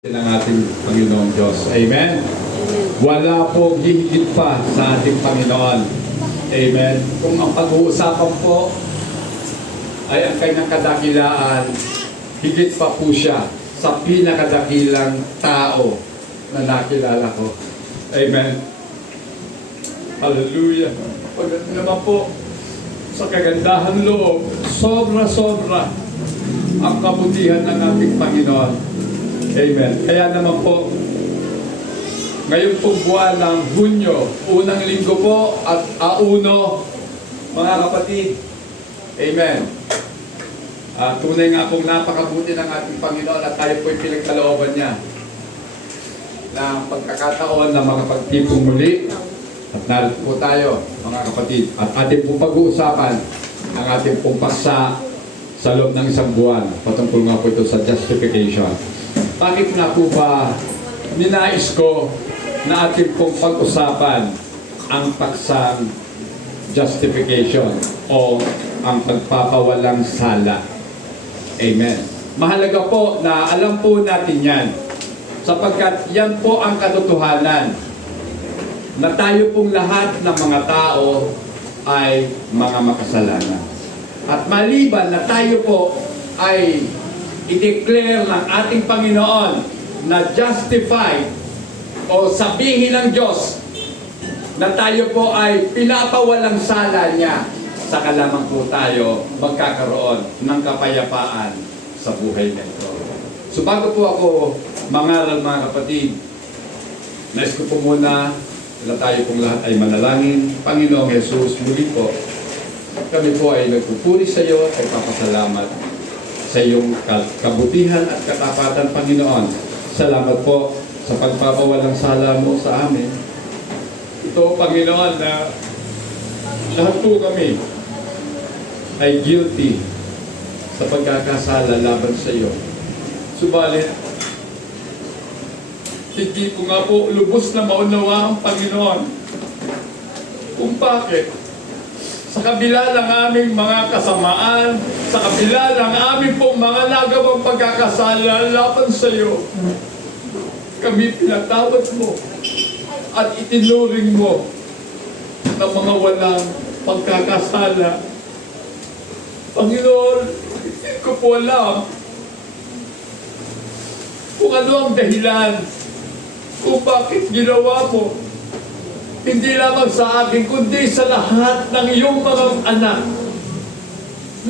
ng ating Panginoong Diyos. Amen? Wala pong hihigit pa sa ating Panginoon. Amen? Kung ang pag-uusapan po ay ang kanyang kadakilaan, higit pa po siya sa pinakadakilang tao na nakilala ko. Amen? Hallelujah! Pagdating naman po sa kagandahan loob, sobra-sobra ang kabutihan ng ating Panginoon. Amen. Kaya naman po, ngayon pong buwan ng Hunyo, unang linggo po at auno, mga kapatid. Amen. Tunay nga pong napakabuti ng ating Panginoon at tayo po'y pinagkalooban niya na pagkakataon na makapagtipong muli. At narito po tayo, mga kapatid. At ating pong pag-uusapan ang ating pong paksa sa loob ng isang buwan. Patungkol nga po ito sa justification. Bakit nga po ba ninais ko na ating pong pag-usapan ang paksang justification o ang pagpapawalang sala? Amen. Mahalaga po na alam po natin yan sapagkat yan po ang katotohanan na tayo pong lahat ng mga tao ay mga makasalanan. At maliban na tayo po ay i-declare ng ating Panginoon na justified o sabihin ng Diyos na tayo po ay pinapawalang sala niya, saka lamang po tayo magkakaroon ng kapayapaan sa buhay nito. So bago po ako mangaral, mga kapatid, nais ko po muna na tayo pong lahat ay manalangin. Panginoong Jesus, muli po kami po ay nagpupuri sa iyo at nagpapasalamat sa iyong kabutihan at katapatan, Panginoon. Salamat po sa pagpapawalang sala mo sa amin. Ito, Panginoon, na lahat po kami ay guilty sa pagkakasala laban sa iyo. Subalit, hindi ko nga po lubos na maunawa ang Panginoon kung bakit sa kabila ng aming mga kasamaan, sa kabila ng aming pong mga nagawang pagkakasala laban sa iyo, kami pinatawad mo at itinuring mo na mga walang pagkakasala. Panginoon, hindi ko po alam kung ano ang dahilan kung bakit ginawa mo. Hindi lamang sa akin, kundi sa lahat ng iyong mga anak.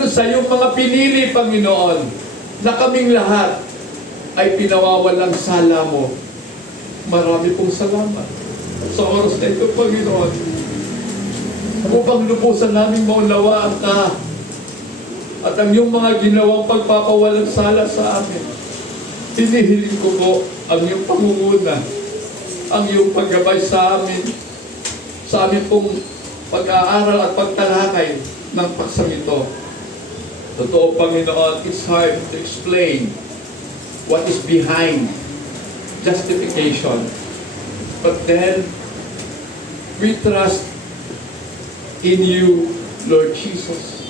Sa iyong mga pinili, Panginoon, na kaming lahat ay pinawawalang sala mo. Marami pong salamat sa oras na ito, Panginoon. Upang lubusan namin maunawaan ka at ang iyong mga ginawang pagpapawalang sala sa amin. Hinihiling ko po ang iyong pangunguna, ang iyong paggabay sa amin, sa amin pong pag-aaral at pagtalakay ng paksang ito. Totoo, Panginoon, it's hard to explain what is behind justification. But then, we trust in you, Lord Jesus.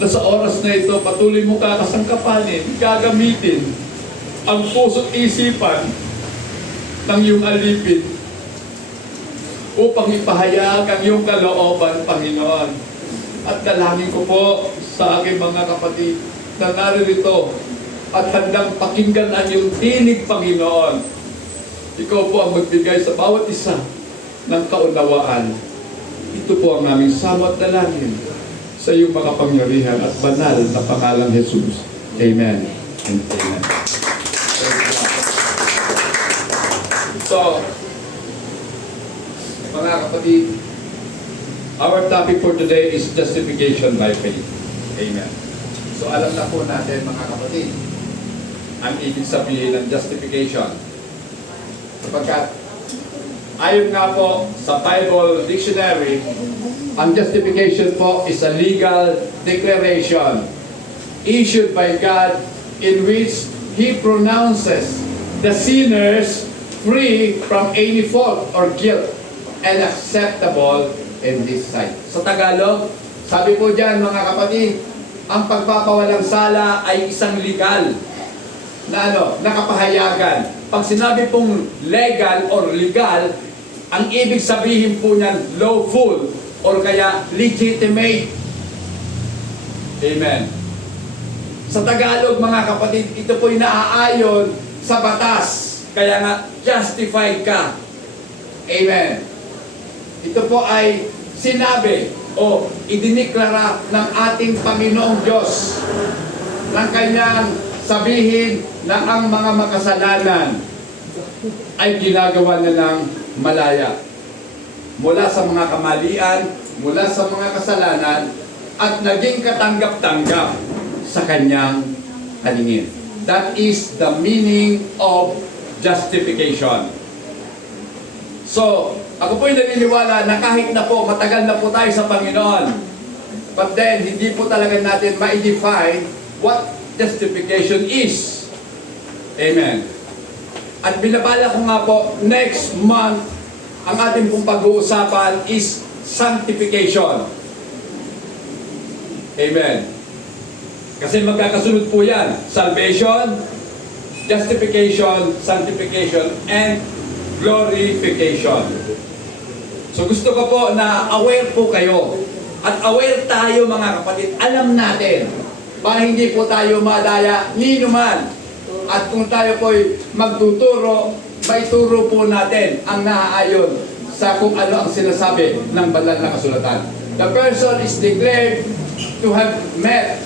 Na sa oras na ito, patuloy mo kakasangkapanin, gagamitin ang puso't isipan ng iyong alipin upang ipahayag ang iyong kalooban, Panginoon. At dalangin ko po sa aking mga kapatid na naririto at handang pakinggan ang iyong tinig, Panginoon. Ikaw po ang magbigay sa bawat isa ng kaunawaan. Ito po ang aming samot dalangin sa iyong makapangyarihan at banal na pangalang Jesus. Amen and amen. So, mga kapatid, our topic for today is justification by faith. Amen. So alam na po natin, mga kapatid, ang ibig sabihin ng justification. Sapagkat ayon nga po sa Bible Dictionary, ang justification po is a legal declaration issued by God in which He pronounces the sinners free from any fault or guilt and acceptable in His sight. Sa Tagalog, sabi po dyan, mga kapatid, ang pagpapawalang sala ay isang legal nakapahayagan. Pag sinabi pong legal or legal, ang ibig sabihin po niyan lawful or kaya legitimate. Amen. Sa Tagalog, mga kapatid, ito po'y naaayon sa batas. Kaya nga, justified ka. Amen. Ito po ay sinabi o idiniklara ng ating Panginoong Diyos ng kanyang sabihin na ang mga makasalanan ay ginagawa na ng malaya. Mula sa mga kamalian, mula sa mga kasalanan, at naging katanggap-tanggap sa kanyang paningin. That is the meaning of justification. So, ako po'y naniniwala na kahit na po matagal na po tayo sa Panginoon, but then hindi po talaga natin ma-define what justification is. Amen. At binabala ko nga po, next month, ang ating pong pag-uusapan is sanctification. Amen. Kasi magkakasunod po yan. Salvation, justification, sanctification, and glorification. So gusto ko po na aware po kayo. At aware tayo, mga kapatid. Alam natin. Para hindi po tayo madaya ni numan. At kung tayo po'y magtuturo, maituro po natin ang naaayon sa kung ano ang sinasabi ng banal na kasulatan. The person is declared to have met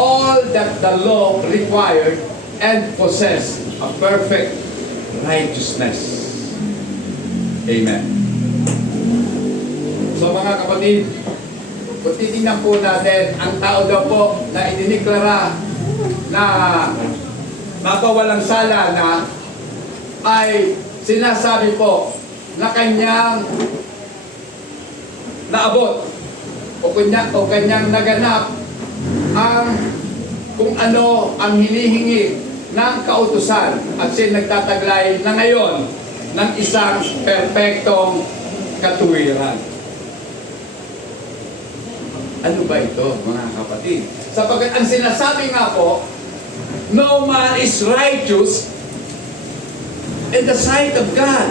all that the law required and possess a perfect righteousness. Amen. So mga kapatid, kung titingnan po natin, ang tao daw po na idiniklara na mapawalang sala na ay sinasabi po na kanyang naabot o kanyang naganap ang kung ano ang hinihingi ng kautusan at siya nagtataglay na ngayon ng isang perpektong katuwiran. Ano ba ito, mga kapatid? Sapagkat ang sinasabi nga po, no man is righteous in the sight of God.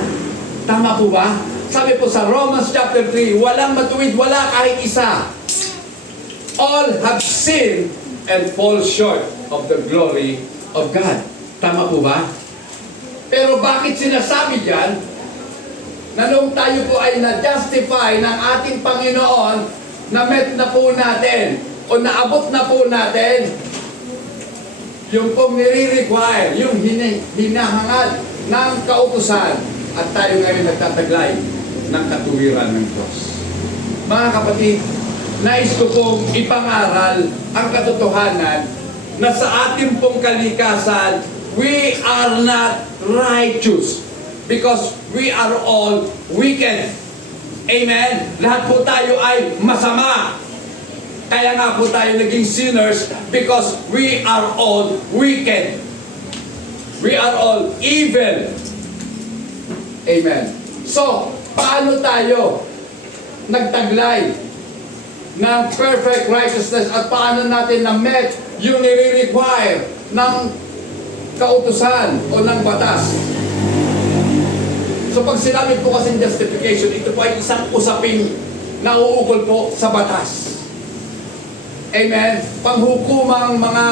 Tama po ba? Sabi po sa Romans chapter 3, walang matuwid, wala kahit isa. All have sinned and fall short of the glory of God. Tama po ba? Pero bakit sinasabi diyan na nung tayo po ay na-justify ng ating Panginoon, na-met na po natin o naabot na po natin yung pong nire-require, yung hinahangad ng kautusan, at tayo ngayon nagtataglay ng katuwiran ng Diyos. Mga kapatid, nais ko pong ipangaral ang katotohanan na sa ating pong kalikasan, we are not righteous because we are all wicked. Amen? Lahat po tayo ay masama. Kaya nga po tayo naging sinners because we are all wicked. We are all evil. Amen. So, paano tayo nagtaglay ng perfect righteousness at paano natin na-met yung nire-require ng kautusan o ng batas? So, pag sinabi po kasing justification, ito po ay isang usaping nauukol po sa batas. Amen. Panghukumang mga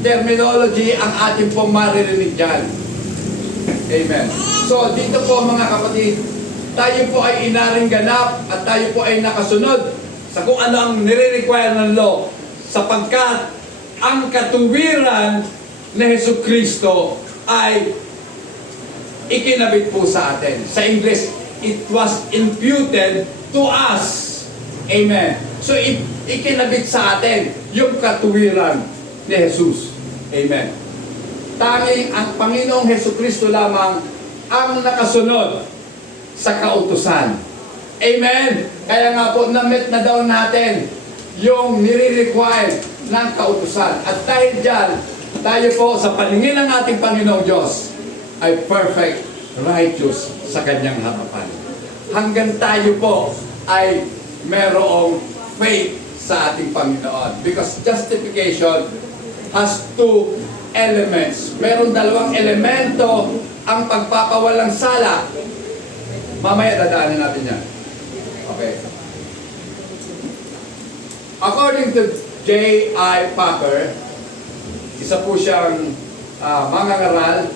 terminology ang ating pong maririnig dyan. Amen. So, dito po mga kapatid, tayo po ay inaring ganap at tayo po ay nakasunod sa kung ano ang nire-require ng law sapagkat ang katuwiran ni Jesucristo ay ikinabit po sa atin. Sa English, it was imputed to us. Amen. So, ikinabit sa atin yung katuwiran ni Jesus. Amen. Tanging ang Panginoong Jesucristo lamang ang nakasunod sa kautusan. Amen. Kaya nga po, na-met na daw natin yung nire-require ng kautusan. At dahil dyan, tayo po sa paningin ng ating Panginoong Diyos ay perfect, righteous sa kanyang harapan. Hanggang tayo po ay merong faith sa ating Panginoon. Because justification has two elements. Meron dalawang elemento ang pagpapawalang sala. Mamaya dadaanin natin yan. Okay. According to J.I. Packer, isa po siyang mangangaral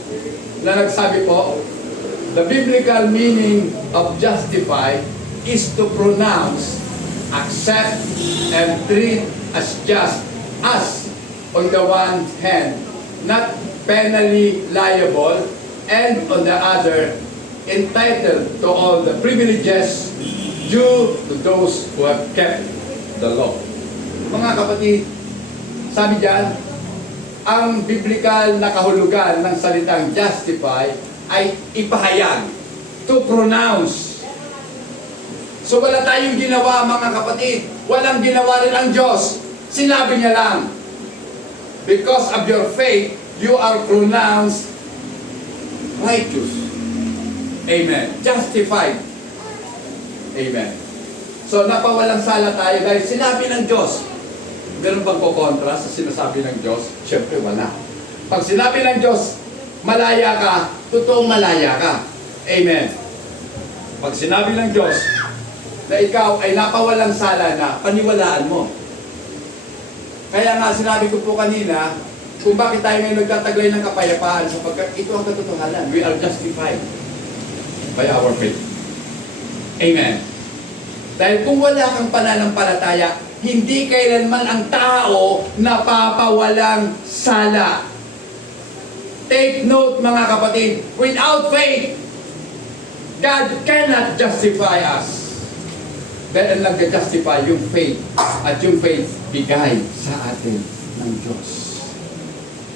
na nagsabi po, the biblical meaning of justify is to pronounce, accept, and treat as just as, on the one hand, not penally liable, and on the other, entitled to all the privileges due to those who have kept the law. Mga kapatid, sabi diyan, ang biblical na kahulugan ng salitang justify ay ipahayag, to pronounce. So wala tayong ginawa, mga kapatid. Walang ginawa rin ang Diyos. Sinabi niya lang, because of your faith, you are pronounced righteous. Amen. Justified. Amen. So napawalang sala tayo dahil sinabi ng Diyos. Meron bang kukontra sa sinasabi ng Diyos? Siyempre wala. Pag sinabi ng Diyos, malaya ka, totoong malaya ka. Amen. Pag sinabi ng Diyos na ikaw ay napawalang sala na, paniwalaan mo. Kaya nga sinabi ko po kanina, kung bakit tayo ngayon nagtataglay ng kapayapaan sapagkat ito ang katotohanan. We are justified by our faith. Amen. Dahil kung wala kang pananampalataya, hindi kailanman ang tao napapawalang sala. Take note, mga kapatid, without faith, God cannot justify us. Dahil ang nag-justify yung faith, at yung faith bigay sa atin ng Diyos.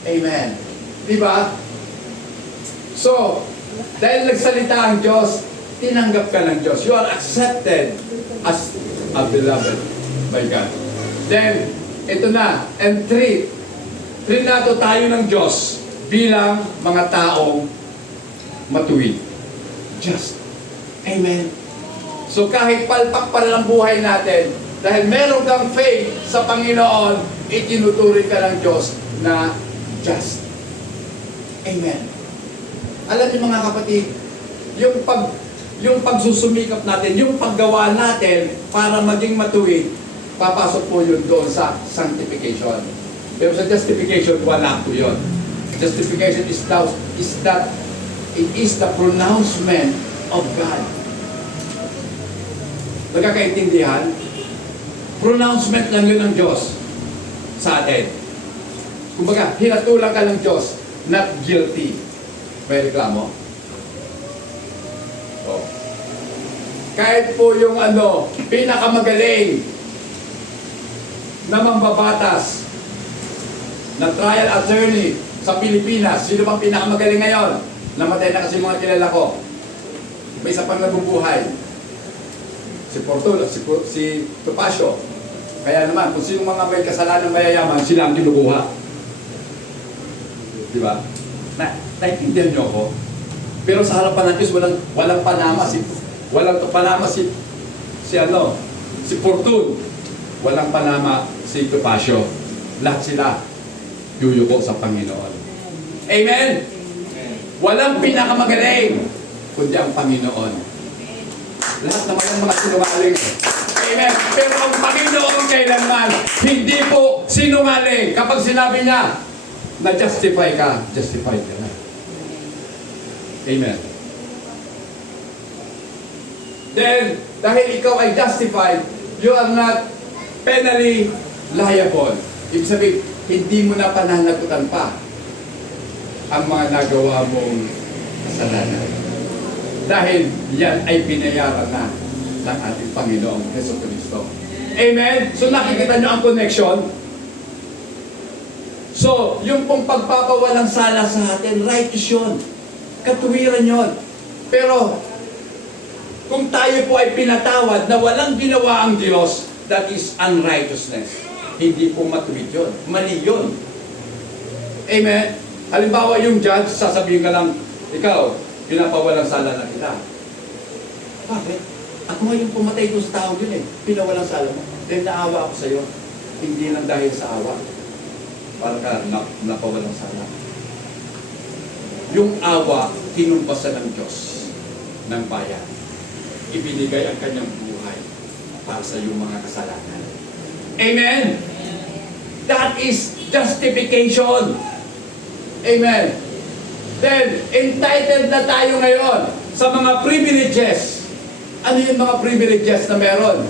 Amen. Diba? So, dahil nagsalita ang Diyos, tinanggap ka ng Diyos. You are accepted as a beloved by God. Then, ito na, and trinato tayo ng Diyos bilang mga taong matuwid. Just. Amen. So kahit palpak pa lang buhay natin, dahil meron kang faith sa Panginoon, itinuturing ka ng Diyos na just. Amen. Alam niyo mga kapatid, yung pagsusumikap natin, yung paggawa natin para maging matuwid, papasok po yun doon sa sanctification. Pero sa justification, wala po yun. Justification is that it is the pronouncement of God. Nagkakaintindihan? Pronouncement lang yun ng Diyos sa atin. Kumbaga, hinatulang ka ng Diyos, not guilty. May reklamo? Oh. Kahit po yung pinakamagaling na mambabatas na trial attorney sa Pilipinas, sino bang pinakamagaling ngayon? Namatay na kasi mga kilala ko. May isa pang nabubuhay. Si Portul, si Topacio. Kaya naman, kung sino mga may kasalanan mayayaman, sila ang kinukuha. Di ba? Naintindihan niyo ako? Pero sa harapan ng Diyos, walang panama si Portul. Walang panama si Topacio. Lahat sila yuyuko sa Panginoon. Amen? Walang pinakamagaling kundi ang Panginoon. Lahat naman ang mga sinungaling. Amen. Pero ang Panginoon kailanman, hindi po sinungaling. Kapag sinabi niya, na-justify ka, justified ka na. Amen. Then, dahil ikaw ay justified, you are not penally liable. Ibig sabihin, hindi mo na pananagutan pa ang mga nagawa mong kasalanan. Dahil yan ay binayaran na ng ating Panginoong Jesucristo. Amen? So nakikita nyo ang connection? So, yung pong pagpapawalang sala sa atin, righteous yun. Katuwiran yun. Pero, kung tayo po ay pinatawad na walang ginawa ang Diyos, that is unrighteousness. Hindi po matuwid yun. Mali yun. Amen? Halimbawa yung judge, sasabihin ka lang, ikaw, pinapawalang sala na kita. Bakit? Ako nga yung pumatay doon sa tao yun eh. Pinawalang sala mo. Dahil naawa ako sa'yo. Hindi lang dahil sa awa. Parang ka napawalang sala. Yung awa, kinumpasan ng Diyos ng bayan. Ibinigay ang kanyang buhay para sa iyong mga kasalanan. Amen? That is justification. Amen. Then, entitled na tayo ngayon sa mga privileges. Ano yung mga privileges na meron?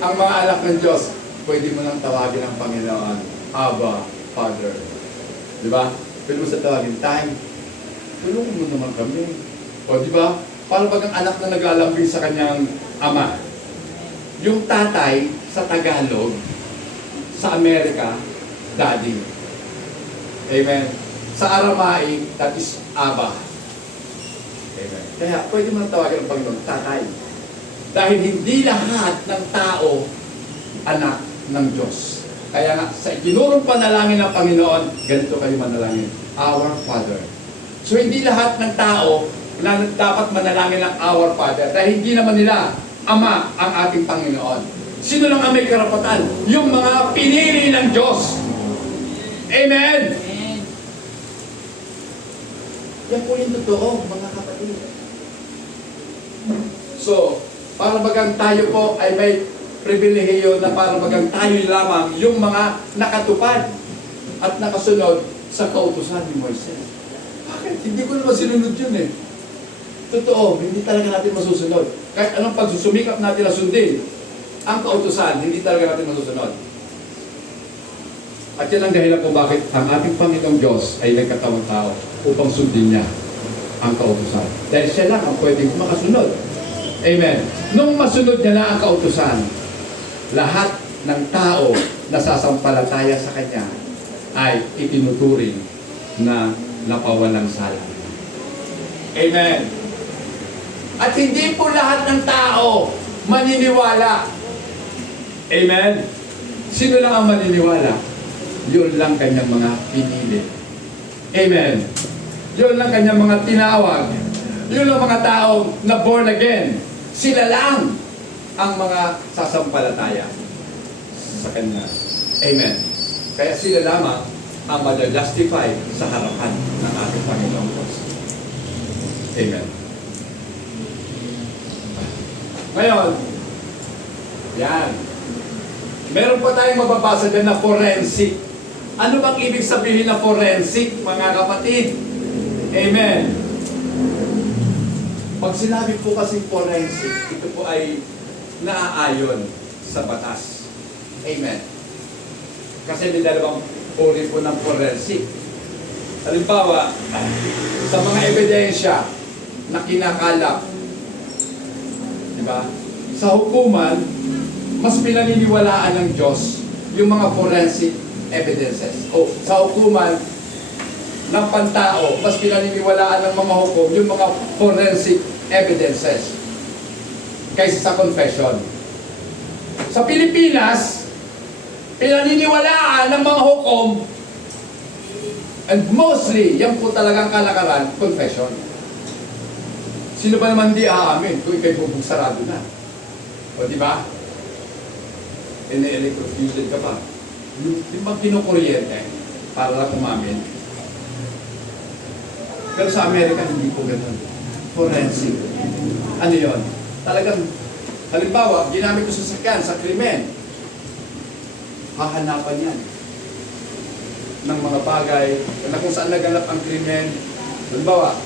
Ang mga anak ng Diyos, pwede mo nang tawagin ang Panginoon, Abba, Father. Di ba? Pwede mo sa tawagin, time. Tulungan mo naman kami. O di ba? Para pag ang anak na naglalambing sa kanyang ama. Yung tatay sa Tagalog, sa Amerika, Daddy. Amen. Sa Aramaic, that is Abba. Amen. Kaya pwede mo nang tawagin ang Panginoon, Tatay. Dahil hindi lahat ng tao anak ng Diyos. Kaya nga, sa ikinurong panalangin ng Panginoon, ganito kayo manalangin, Our Father. So hindi lahat ng tao na dapat manalangin ng Our Father dahil hindi naman nila Ama ang ating Panginoon. Sino lang ang may karapatan? Yung mga pinili ng Diyos. Amen! Yan po yung totoo, mga kapatid. So, para bagang tayo po ay may pribilehiyo na para bagang tayo lamang yung mga nakatupad at nakasunod sa kautusan ni Moises. Bakit? Hindi ko naman sinunod yun eh. Totoo, hindi talaga natin masusunod. Kahit anong pagsusumikap natin na sundin, ang kautusan, hindi talaga natin masusunod. At yan ang dahilan kung bakit ang ating Panginoong Diyos ay nagkatawang tao upang sundin niya ang kautusan. Dahil siya lang ang pwedeng makasunod. Amen. Nung masunod niya na ang kautusan, lahat ng tao na sasampalataya sa Kanya ay itinuturing na napawalang sala. Amen. At hindi po lahat ng tao maniniwala. Amen. Sino lang ang maniniwala? Yun lang kanyang mga pinili. Amen. Yun lang kanyang mga tinawag. Yun lang mga taong na born again. Sila lang ang mga sasampalataya sa Kanya. Amen. Kaya sila lamang ang ma-justify sa harapan ng ating Panginoong Diyos. Amen. Ngayon, yan. Meron pa tayong mababasa dyan na forensic. Ano bang ibig sabihin na forensic, mga kapatid? Amen. Pag sinabi po kasi forensic, ito po ay naaayon sa batas. Amen. Kasi may dalawang uri po ng forensic. Halimbawa, sa mga ebidensya na kinakalap, diba? Sa hukuman, mas pinaniniwalaan ng Diyos yung mga forensic evidences. O sa hukuman ng pantao, mas pinaniniwalaan ng mga hukom yung mga forensic evidences kaysa sa confession. Sa Pilipinas, pinaniniwalaan ng mga hukom and mostly, yan po talagang kalakaran, confession. Sino ba naman di aamin kung ikay bubugsarado na? O di ba? Electrocuted ka pa. Yung bang kinukuryente para lang umamin. Pero sa Amerika, hindi po ganun. Forensic. Ano yon? Talagang, halimbawa, ginamit ko sa sakyan, sa krimen. Hahanapan yan ng mga bagay na kung saan naganap ang krimen. Halimbawa,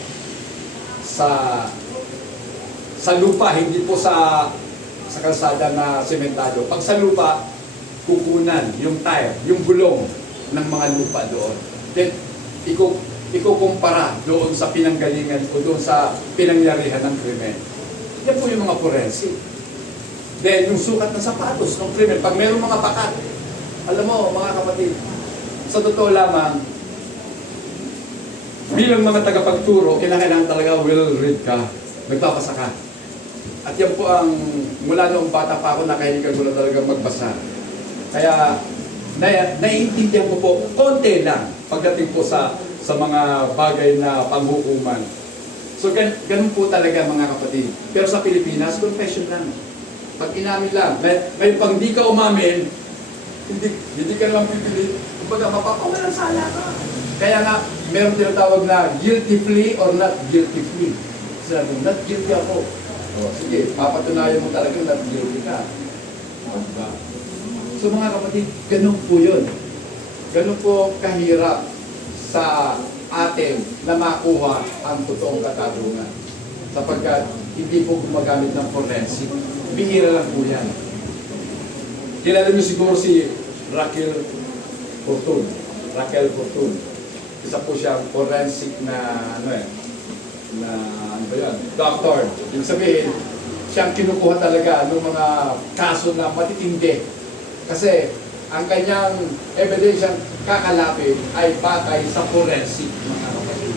sa lupa, hindi po sa kalsada na sementado. Pag sa lupa, kukunan yung tire, yung gulong ng mga lupa doon. Then, ikukumpara doon sa pinanggalingan o doon sa pinangyarihan ng krimen. Yan po yung mga forensic. Then, yung sukat ng sapatos ng krimen, pag mayroong mga pakat, alam mo, mga kapatid, sa totoo lamang, bilang mga tagapagturo, kinakailangan talaga well-read ka, nagpapasa ka. At yan po ang, mula noong bata pa ako, nakahilig ko na talaga magbasa. Kaya, naiintindihan ko po, konti lang, pagdating po sa mga bagay na panghukuman. So, ganun po talaga mga kapatid. Pero sa Pilipinas, confession lang. Pag inamin lang, may pang di ka umamin, hindi ka lang pipilit. kumbaga mapapawalang sala ka. Kaya nga, meron tinatawag na guilty plea or not guilty plea. Sabi, not guilty ako. O, sige, papatunayan mo talaga not guilty ka. O, diba? So mga kapatid, ganun po yun. Ganun po kahirap sa atin na makuha ang totoong katarungan. Sapagkat hindi po gumagamit ng forensic. Bihira lang po yan. Kilala niyo siguro si Raquel Fortun. Raquel Fortun. Isa po siya forensic na ano ba yan? Doctor. Ibig sabihin, siyang kinukuha talaga ng mga kaso na matitindi. Kasi ang kanyang evidensyang kakalapit ay batay sa forensic, mga kapatid.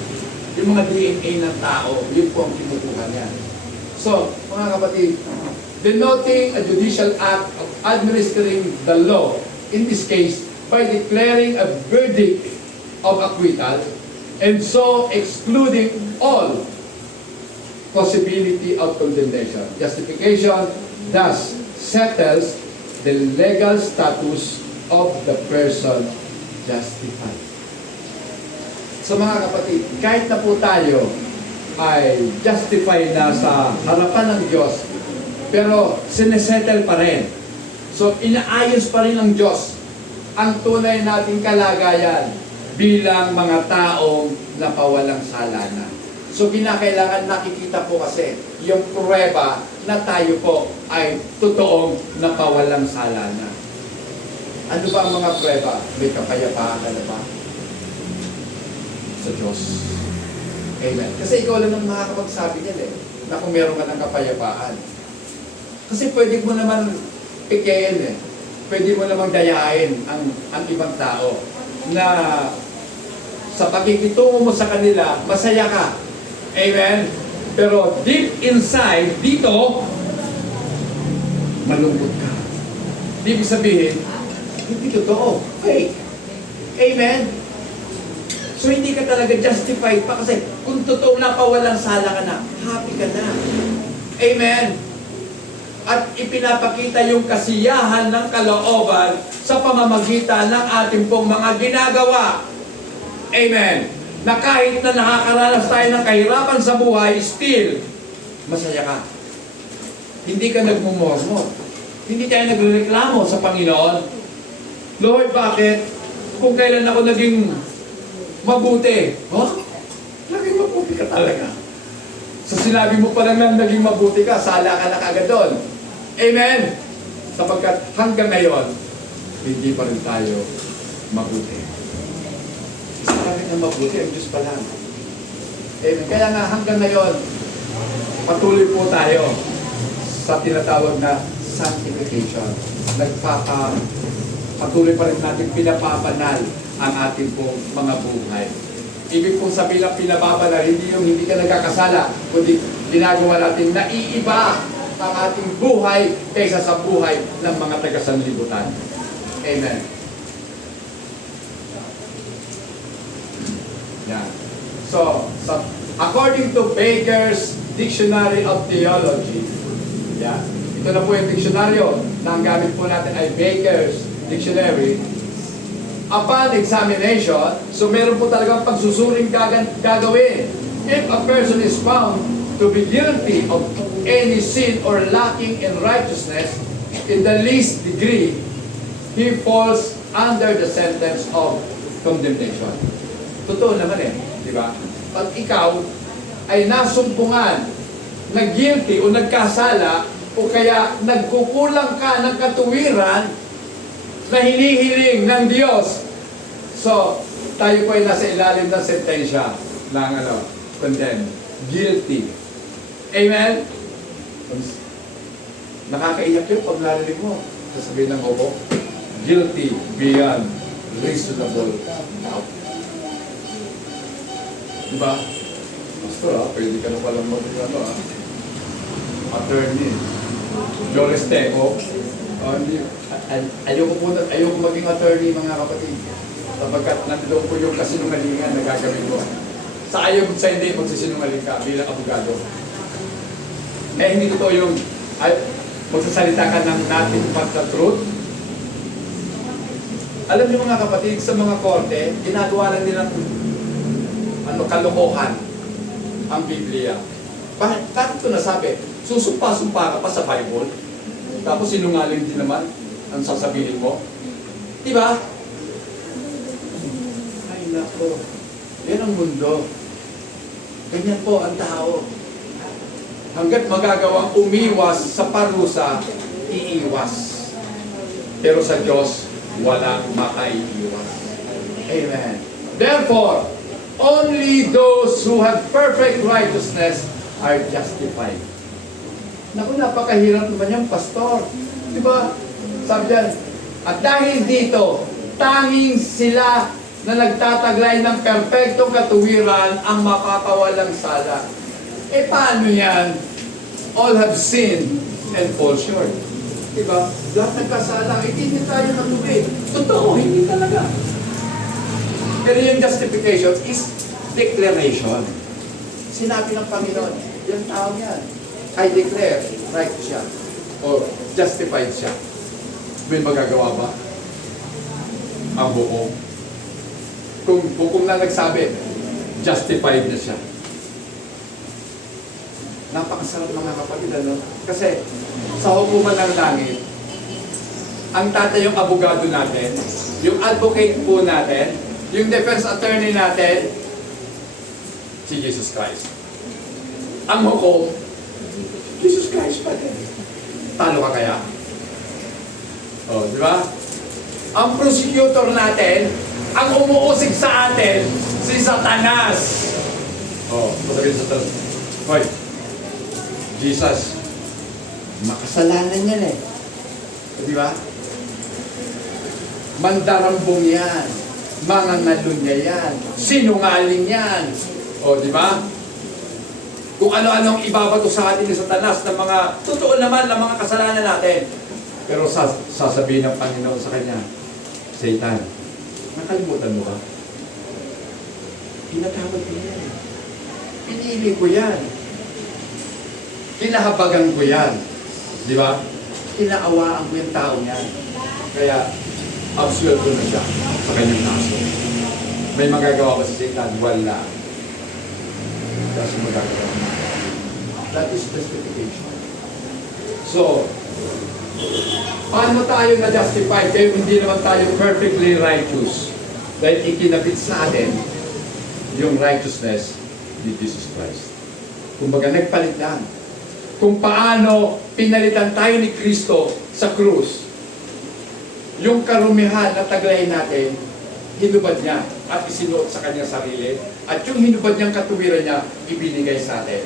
Yung mga DNA ng tao, yun po ang kinukuha niya. So, mga kapatid, denoting a judicial act of administering the law, in this case, by declaring a verdict of acquittal, and so excluding all possibility of condemnation. Justification thus settles the legal status of the person justified. So mga kapatid, kahit na po tayo ay justified na sa harapan ng Diyos, pero sinesettle pa rin. So inaayos pa rin ng Diyos ang tunay nating kalagayan bilang mga taong napawalang sala na. So kinakailangan nakikita po kasi yung pruweba na tayo po ay totoong napawalang sala na. Ano ba ang mga pruweba? May kapayapaan ka na ba? Sa Diyos. Amen. Kasi ikaw lang ang makakapagsabi niyan na kung meron ka ng kapayapaan. Kasi pwede mo naman pikein pwede mo naman dayain ang ibang tao na sa pakikitungo mo sa kanila, masaya ka. Amen? Pero deep inside, dito, malungkot ka. Ibig sabihin, hindi totoo. Fake. Amen? So hindi ka talaga justified pa kasi kung totoo na pawalang sala ka na, happy ka na. Amen? At ipinapakita yung kasiyahan ng kalooban sa pamamagitan ng ating pong mga ginagawa. Amen. Na kahit na nakakaranas tayo ng kahirapan sa buhay, still, masaya ka. Hindi ka nagmumormor. Hindi tayo nagreklamo sa Panginoon. Lord, bakit? Kung kailan ako naging mabuti. Huh? Naging mabuti ka talaga. Sa sinabi mo pa lang na naging mabuti ka, sala ka na kagad doon. Amen? Sapagkat hanggang ngayon, hindi pa rin tayo mabuti. Isa pa rin ang mabuti, ang Diyos pa lang. Amen? Kaya nga hanggang ngayon, patuloy po tayo sa tinatawag na sanctification. Patuloy pa rin natin pinapapanal ang ating pong mga buhay. Ibig pong sabihin ng pinapapanal, hindi yung hindi ka nagkakasala, kundi ginagawa natin naiiba ang ating buhay kaysa sa buhay ng mga taga-sanlibutan. Amen. Yan. So, according to Baker's Dictionary of Theology, yan. Ito na po yung diksyonaryo na ang gamit po natin ay Baker's Dictionary. Upon examination, so meron po talagang pagsusuring gagawin. If a person is found to be guilty of any sin or lacking in righteousness in the least degree, he falls under the sentence of condemnation. Totoo naman di ba? Pag ikaw ay nasumpungan na guilty o nagkasala o kaya nagkukulang ka ng katuwiran na hinihiling ng Diyos, so tayo po ay nasa ilalim ng sentensya ng condemn, guilty. Amen? Nakakaiyak yun pag narinig mo. Sasabihin ng opo, guilty beyond reasonable doubt. Diba? Pastor, pwede ka na palang attorney. Joris Teco. Ayoko maging attorney, mga kapatid. Sapagkat nandoon po yung kasinungalingan na gagawin ko. Sa ayaw sa hindi magsisinungaling ka bilang abogado. Hindi totoo yung magsasalita ka ng nothing but the truth. Alam niyo mga kapatid, sa mga korte, ginagawa lang nilang kalokohan ang Biblia. Bakit ito nasabi? Susumpa-sumpa ka pa sa Bible, tapos sinungaling din naman ang sasabihin mo. Di ba? Ay nako, yan ang mundo. Ganyan po ang tao. Hanggat magagawang umiwas sa parusa, iiwas. Pero sa Diyos, walang makaiiwas. Amen. Therefore, only those who have perfect righteousness are justified. Naku, napakahirap naman yung pastor. Di ba? Sabi dyan, at dahil dito, tanging sila na nagtataglay ng perpektong katuwiran ang makapawalang sala. Eh paano yan? All have sinned and fall short. Diba? Lahat nagkasala, hindi tayo natuloy. Totoo, hindi talaga. Pero yung justification is declaration. Sinabi ng Panginoon, yung tao yan, I declare, right siya. Or justified siya. May magagawa ba? Ang buong. Kung lang nagsabi, justified na siya. Napakasarap mga kapatid, ano? Kasi sa hukuman ng langit, ang tatay yung abogado natin, yung advocate po natin, yung defense attorney natin, si Jesus Christ. Ang hukom, Jesus Christ pa din. Talo ka kaya? O, di ba? Ang prosecutor natin, ang umuusig sa atin, si Satanas. O, sabihin sa Satanas, hoy, Jesus, makasalanan yan eh. Di ba? Mandarambong yan. Mangangalunya yan. Sinungaling yan. O, di ba? Kung ano-anong ibabato sa atin ni Satanas ng mga, totoo naman ng mga kasalanan natin. Pero sasabihin ng Panginoon sa kanya, Satan, nakalimutan mo ba? Pinatawad ko yan. Pinili ko yan. Kinahabagan ko yan. Di ba? Kinaawaan ko yung tao niyan. Kaya, absuelto na siya sa kanyang kaso. May magagawa ba si Satan? Wala. Kasi magagawa. That is justification. So, paano tayo na-justify? Kaya hindi naman tayo perfectly righteous. Dahil ikinabit sa atin yung righteousness ni Jesus Christ. Kumbaga, nagpalit lang. Kung paano pinalitan tayo ni Kristo sa krus. Yung karumihan na taglayin natin, hinubad niya at isinuot sa kanyang sarili. At yung hinubad niyang katuwiran niya, ibinigay sa atin.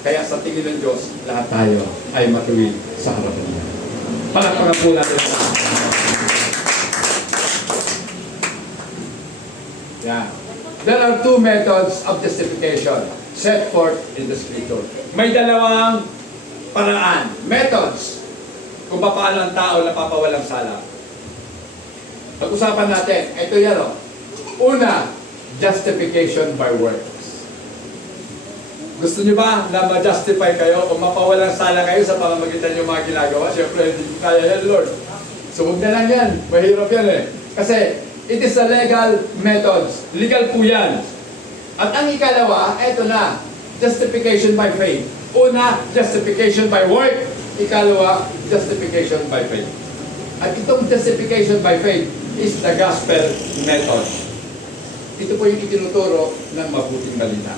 Kaya sa tingin ng Diyos, lahat tayo ay matuwid sa harapan niya. Palakpakan po natin. Yeah. There are two methods of justification set forth in the Scripture. May dalawang paraan, methods, kung paano ang tao napapawalang sala. Pag-usapan natin, ito yan o. Una, justification by works. Gusto niyo ba na ma-justify kayo o mapawalang sala kayo sa pamamagitan yung mga ginagawa? Siyempre, hindi kaya yan, Lord. So, huwag na lang yan. Mahirap yan eh. Kasi, it is a legal methods. Legal po yan. At ang ikalawa, eto na, justification by faith. Una, justification by work. Ikalawa, justification by faith. At itong justification by faith is the gospel method. Ito po yung itinuturo ng mabuting balita.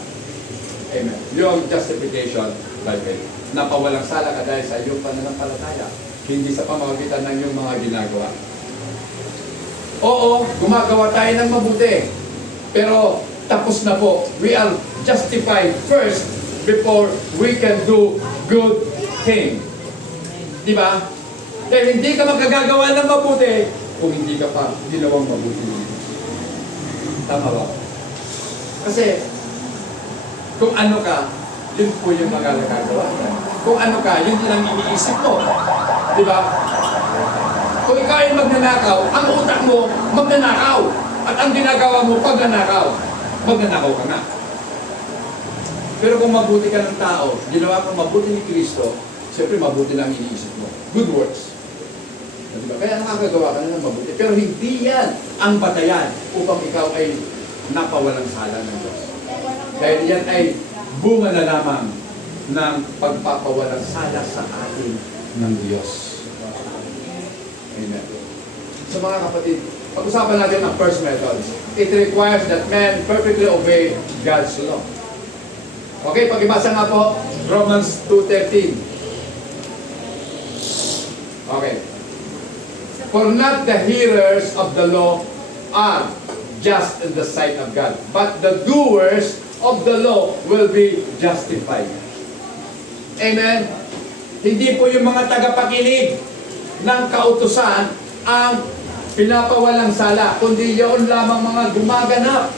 Amen. Yung justification by faith. Napawalang sala ka dahil sa iyong pananampalataya. Hindi sa pamamagitan ng iyong mga ginagawa. Oo, gumagawa tayo ng mabuti. Pero tapos na po. We are justified first before we can do good thing. Di ba? Dahil hindi ka magkagagawa ng mabuti kung hindi ka pa ginawang mabuti. Tama ba? Kasi kung ano ka, yun po yung magagagawa. Kung ano ka, yun din ang iniisip mo. Di ba? Kung ikaw ay magnanakaw, ang utak mo magnanakaw. At ang ginagawa mo pagnanakaw, magnanakaw ka nga. Pero kung mabuti ka ng tao, ginawa kang mabuti ni Kristo, siyempre mabuti lang iniisip mo. Good works. Diba? Kaya nakakagawa ka na ng mabuti. Pero hindi yan ang batayan upang ikaw ay napawalang sala ng Diyos. Dahil yan ay bunga na lamang ng pagpapawalang sala sa atin ng Diyos. Amen. So mga kapatid, pag-usapan natin ang first method. It requires that men perfectly obey God's law. Okay, pag-ibasa nga po, Romans 2:13. Okay. For not the hearers of the law are just in the sight of God, but the doers of the law will be justified. Amen? Hindi po yung mga tagapakinig ng kautusan ang pinapawalang sala, kundi yun lamang mga gumaganap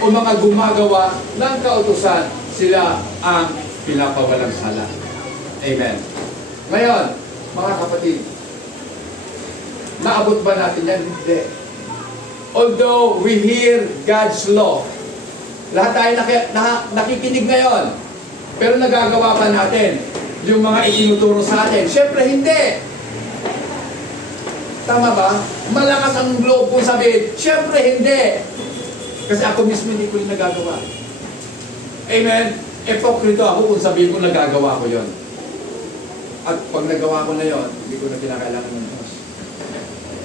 o mga gumagawa ng kautusan, sila ang pinapawalang sala. Amen. Ngayon, mga kapatid, naabot ba natin yan? Hindi. Although we hear God's law, lahat tayo nakikinig ngayon, pero nagagawa pa natin yung mga itinuturo sa atin? Siyempre, hindi. Tama ba? Malakas ang loob kong sabihin, siyempre hindi. Kasi ako mismo hindi ko yung nagagawa. Amen? Epokrito ako kung sabihin ko nagagawa ko yon. At pag nagawa ko na yon, hindi ko na kinakailangan ng Diyos.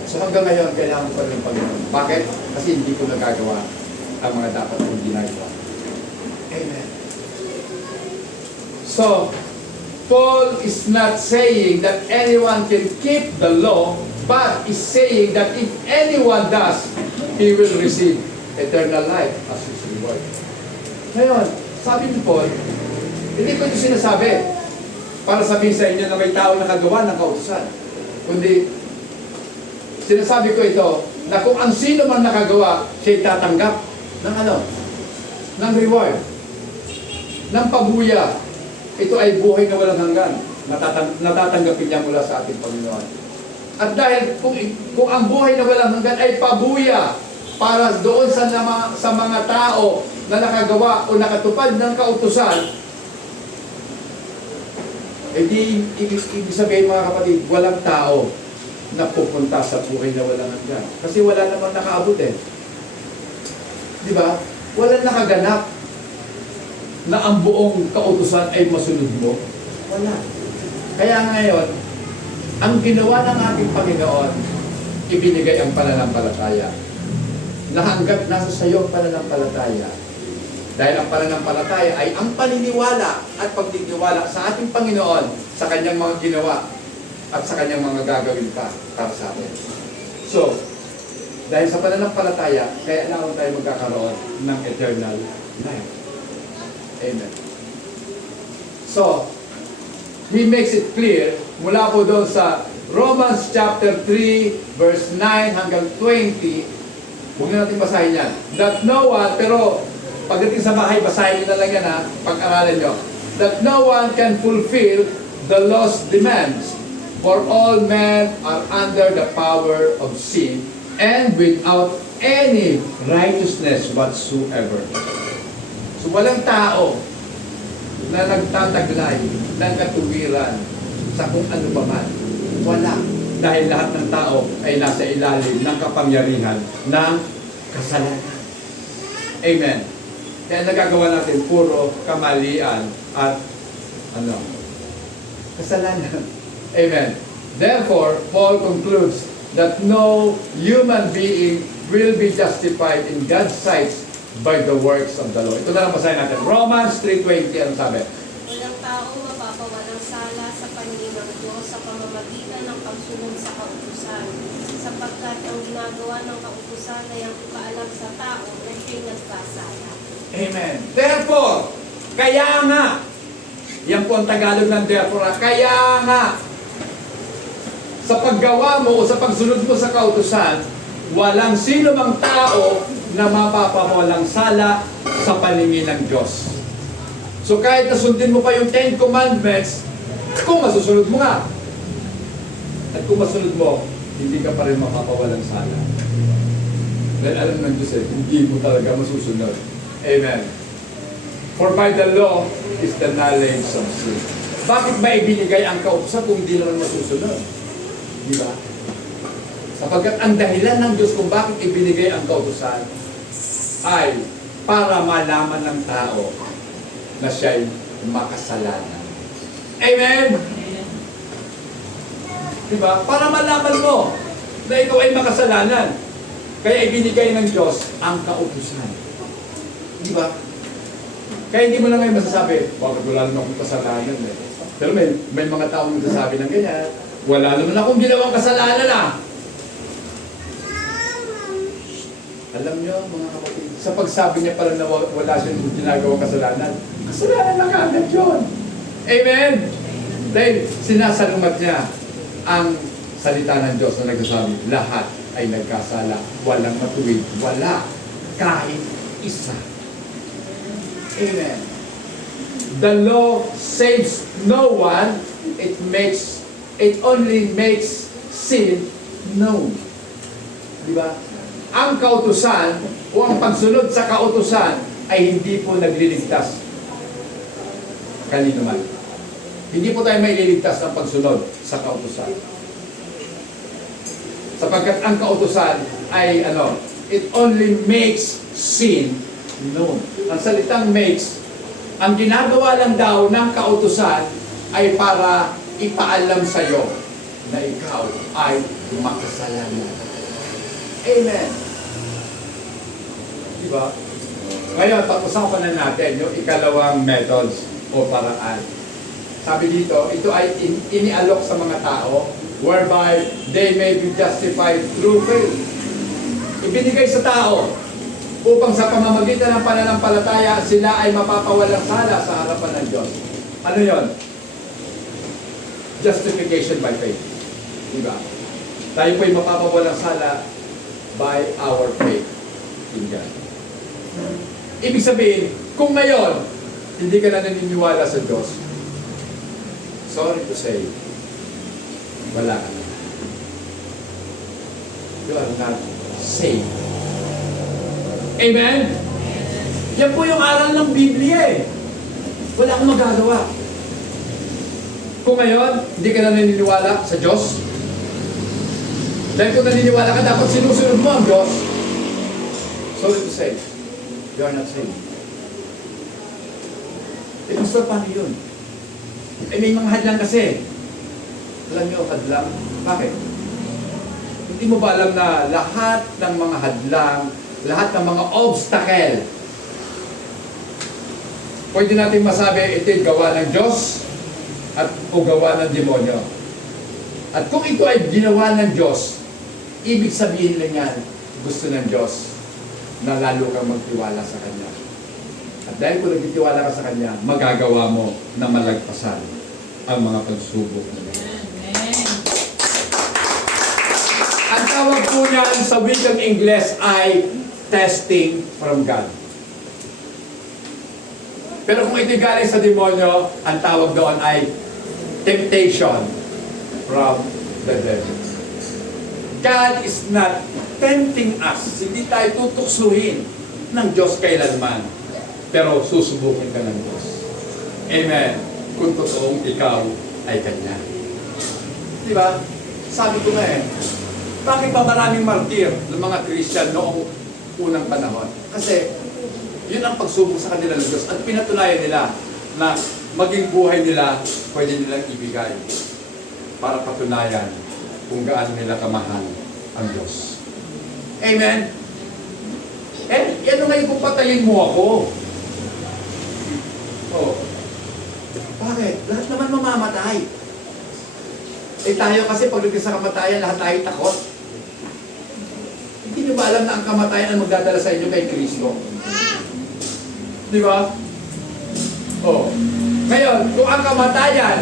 So hanggang ngayon, kailangan ko rin ng Panginoon. Bakit? Kasi hindi ko nagagawa ang mga dapat kong ginagawa. Amen. So, Paul is not saying that anyone can keep the law, but is saying that if anyone does, he will receive eternal life as his reward. Ngayon, sabi ni Paul, hindi ko ito sinasabi para sabihin sa inyo na may tao nakagawa ng kautusan. Kundi, sinasabi ko ito na kung ang sino man nakagawa, siya'y tatanggap ng ano? Ng reward. Ng pabuya. Ito ay buhay na walang hanggan. Natatanggapin niya mula sa ating Panginoon. At dahil kung ang buhay na walang hanggan ay pabuya para doon sa mga tao na nakagawa o nakatupad ng kautusan, di ibig sabihin mga kapatid, walang tao na pupunta sa buhay na walang hanggan. Kasi wala namang nakaabot eh. Di ba? Walang nakaganap na ang buong kautusan ay masunod mo. Wala. Kaya ngayon, ang ginawa ng ating Panginoon, ibinigay ang pananampalataya. Na hanggat nasa sayo ang pananampalataya. Dahil ang pananampalataya ay ang paniniwala at pagtitiwala sa ating Panginoon sa kanyang mga ginawa at sa kanyang mga gagawin pa para sa atin. So, dahil sa pananampalataya, kaya naman tayo magkakaroon ng eternal life. Amen. So, he makes it clear mula po doon sa Romans chapter 3 verse 9 hanggang 20. Huwag na natin basahin yan. That no one, pero pagdating sa bahay, basahin nyo na lang yan ha, pag-aralan nyo. That no one can fulfill the law's demands, for all men are under the power of sin and without any righteousness whatsoever. So walang tao na nagtataglay ng katuwiran sa kung ano ba man. Wala. Dahil lahat ng tao ay nasa ilalim ng kapangyarihan ng kasalanan. Amen. Kaya nagagawa natin puro kamalian at kasalanan. Amen. Therefore, Paul concludes that no human being will be justified in God's sight by the works of the law. Ito na lang basahin natin. Romans 3:20, ano sabi? Walang tao mapapawalang sala sa paningin ng Diyos sa pamamagitan ng pagsunod sa kautusan, sapagkat ang ginagawa ng kautusan ay ang ipaalam sa tao na siya'y nagkasala. Amen. Therefore, kaya nga, yan po ang Tagalog ng therefore, kaya nga, sa paggawa mo o sa pagsunod mo sa kautusan, walang sino mang tao na mapapawalang sala sa paningin ng Diyos. So kahit nasundin mo pa yung 10 Commandments, kung masusunod mo nga, at kung masunod mo, hindi ka pa rin mapapawalang sala. Dahil alam ng Diyos hindi mo talaga masusunod. Amen. For by the law is the knowledge of sin. Bakit ba ibinigay ang kautusan kung hindi naman masusunod? Di ba? Sapagkat ang dahilan ng Diyos kung bakit ibinigay ang kautusan ay para malaman ng tao na siya'y makasalanan. Amen? Diba? Para malaman mo na ikaw ay makasalanan. Kaya ibinigay ng Diyos ang kautusan. Diba? Kaya hindi mo na ngayon masasabi, bakit wala naman akong kasalanan eh. Pero may mga taong nagsasabi ng ganyan, wala naman akong ginawang kasalanan ah. Alam niyo, mga kapatid, sa pagsabi niya pala na wala siyang ginagawang kasalanan, kasalanan na kaagad yun. Amen? Dahil sinasalumat niya ang salita ng Diyos na nagsasabi, lahat ay nagkasala, walang matuwid, wala, kahit isa. Amen. The law saves no one, it only makes sin known. Di ba? Ang kautusan o ang pagsunod sa kautusan ay hindi po nagliligtas kanino man. Hindi po tayo may liligtas ng pagsunod sa kautusan. Sapagkat ang kautusan ay it only makes sin known. Ang salitang makes, ang ginagawa lang daw ng kautusan ay para ipaalam sa iyo na ikaw ay makasalanan. Amen. Diba? Ngayon, pag-usapan na natin yung ikalawang methods o paraan. Sabi dito, ito ay inialok sa mga tao whereby they may be justified through faith. Ibinigay sa tao upang sa pamamagitan ng pananampalataya sila ay mapapawalang sala sa harapan ng Diyos. Ano yon? Justification by faith. Diba? Tayo po ay mapapawalang sala by our faith in God. Ibig sabihin, kung ngayon, hindi ka na naniniwala sa Diyos, sorry to say, wala ka na. You are not saved. Amen? Yan po yung aral ng Biblia eh. Wala akong magagawa. Kung ngayon, hindi ka na naniniwala sa Diyos, dahil kung naniniwala ka, dapat sinusunod mo ang Diyos, sorry to say, you are not saved. Eh, Pastor, paano yun? Eh, may mga hadlang kasi. Alam niyo, hadlang? Bakit? Hindi mo ba alam na lahat ng mga hadlang, lahat ng mga obstacle, pwede natin masabi, ito'y gawa ng Diyos at o gawa ng demonyo. At kung ito ay ginawa ng Diyos, ibig sabihin lang yan, gusto ng Diyos na lalo kang magtiwala sa Kanya. At dahil kung nagtitiwala ka sa Kanya, magagawa mo na malagpasan ang mga pagsubok na yan. Ang tawag po niyan sa wikang Ingles ay testing from God. Pero kung ito'y galing sa demonyo, ang tawag doon ay temptation from the devil. God is not tempting us. Hindi tayo tutuksuhin ng Diyos kailanman. Pero susubukin ka ng Diyos. Amen. Kung totoong ikaw ay Kanya. Diba? Sabi ko nga bakit ba maraming martir ng mga Christian noong unang panahon? Kasi yun ang pagsubok sa kanila ng Diyos at pinatunayan nila na maging buhay nila pwede nilang ibigay para patunayan kung gaano nila kamahal ang Diyos. Amen? Eh, ano ngayon kung patayin mo ako? Oh. Bakit? Lahat naman mamamatay. Eh tayo kasi pagdating sa kamatayan, lahat tayo takot. Hindi nyo ba alam na ang kamatayan ang magdadala sa inyo kay Kristo? Di ba? Oh. Ngayon, kung ang kamatayan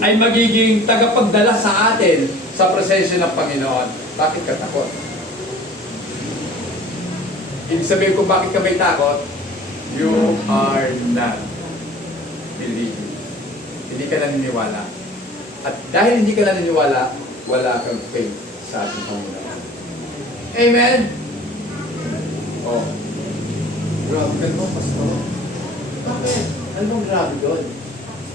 ay magiging tagapagdala sa atin sa presensya ng Panginoon, bakit ka takot? Ibig sabihin kung bakit ka may takot, you are not believing. Hindi ka naniniwala. At dahil hindi ka naniniwala, wala kang faith sa ating Panginoon. Amen? Oh. Grabe ka mo, Pastor. Bakit? Ano bang grabe doon?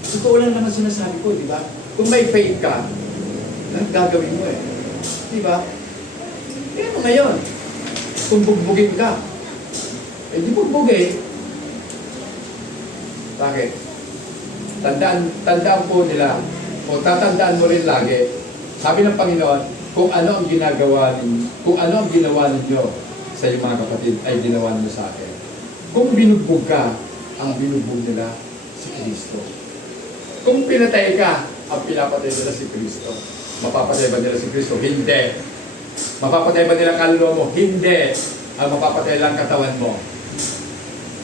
Totoo lang naman sinasabi ko, di ba? Kung may faith ka, gagawin mo Di ba? Pero ngayon, kung bugbugin ka, eh di bugbugin. Bakit? Tandaan po nila, o tatandaan mo rin lagi, sabi ng Panginoon, kung ano ang ginagawa ninyo, kung ano ang ginawa ninyo sa iyong mga kapatid, ay ginawa ninyo sa akin. Kung binugbog ka, ang binugbog nila si Kristo. Kung pinatay ka, ang pinapatay nila si Kristo. Mapapatay ba nila si Kristo? Hindi. Mapapatay ba nila ang kaluluwa mo? Hindi. Ang mapapatay lang katawan mo.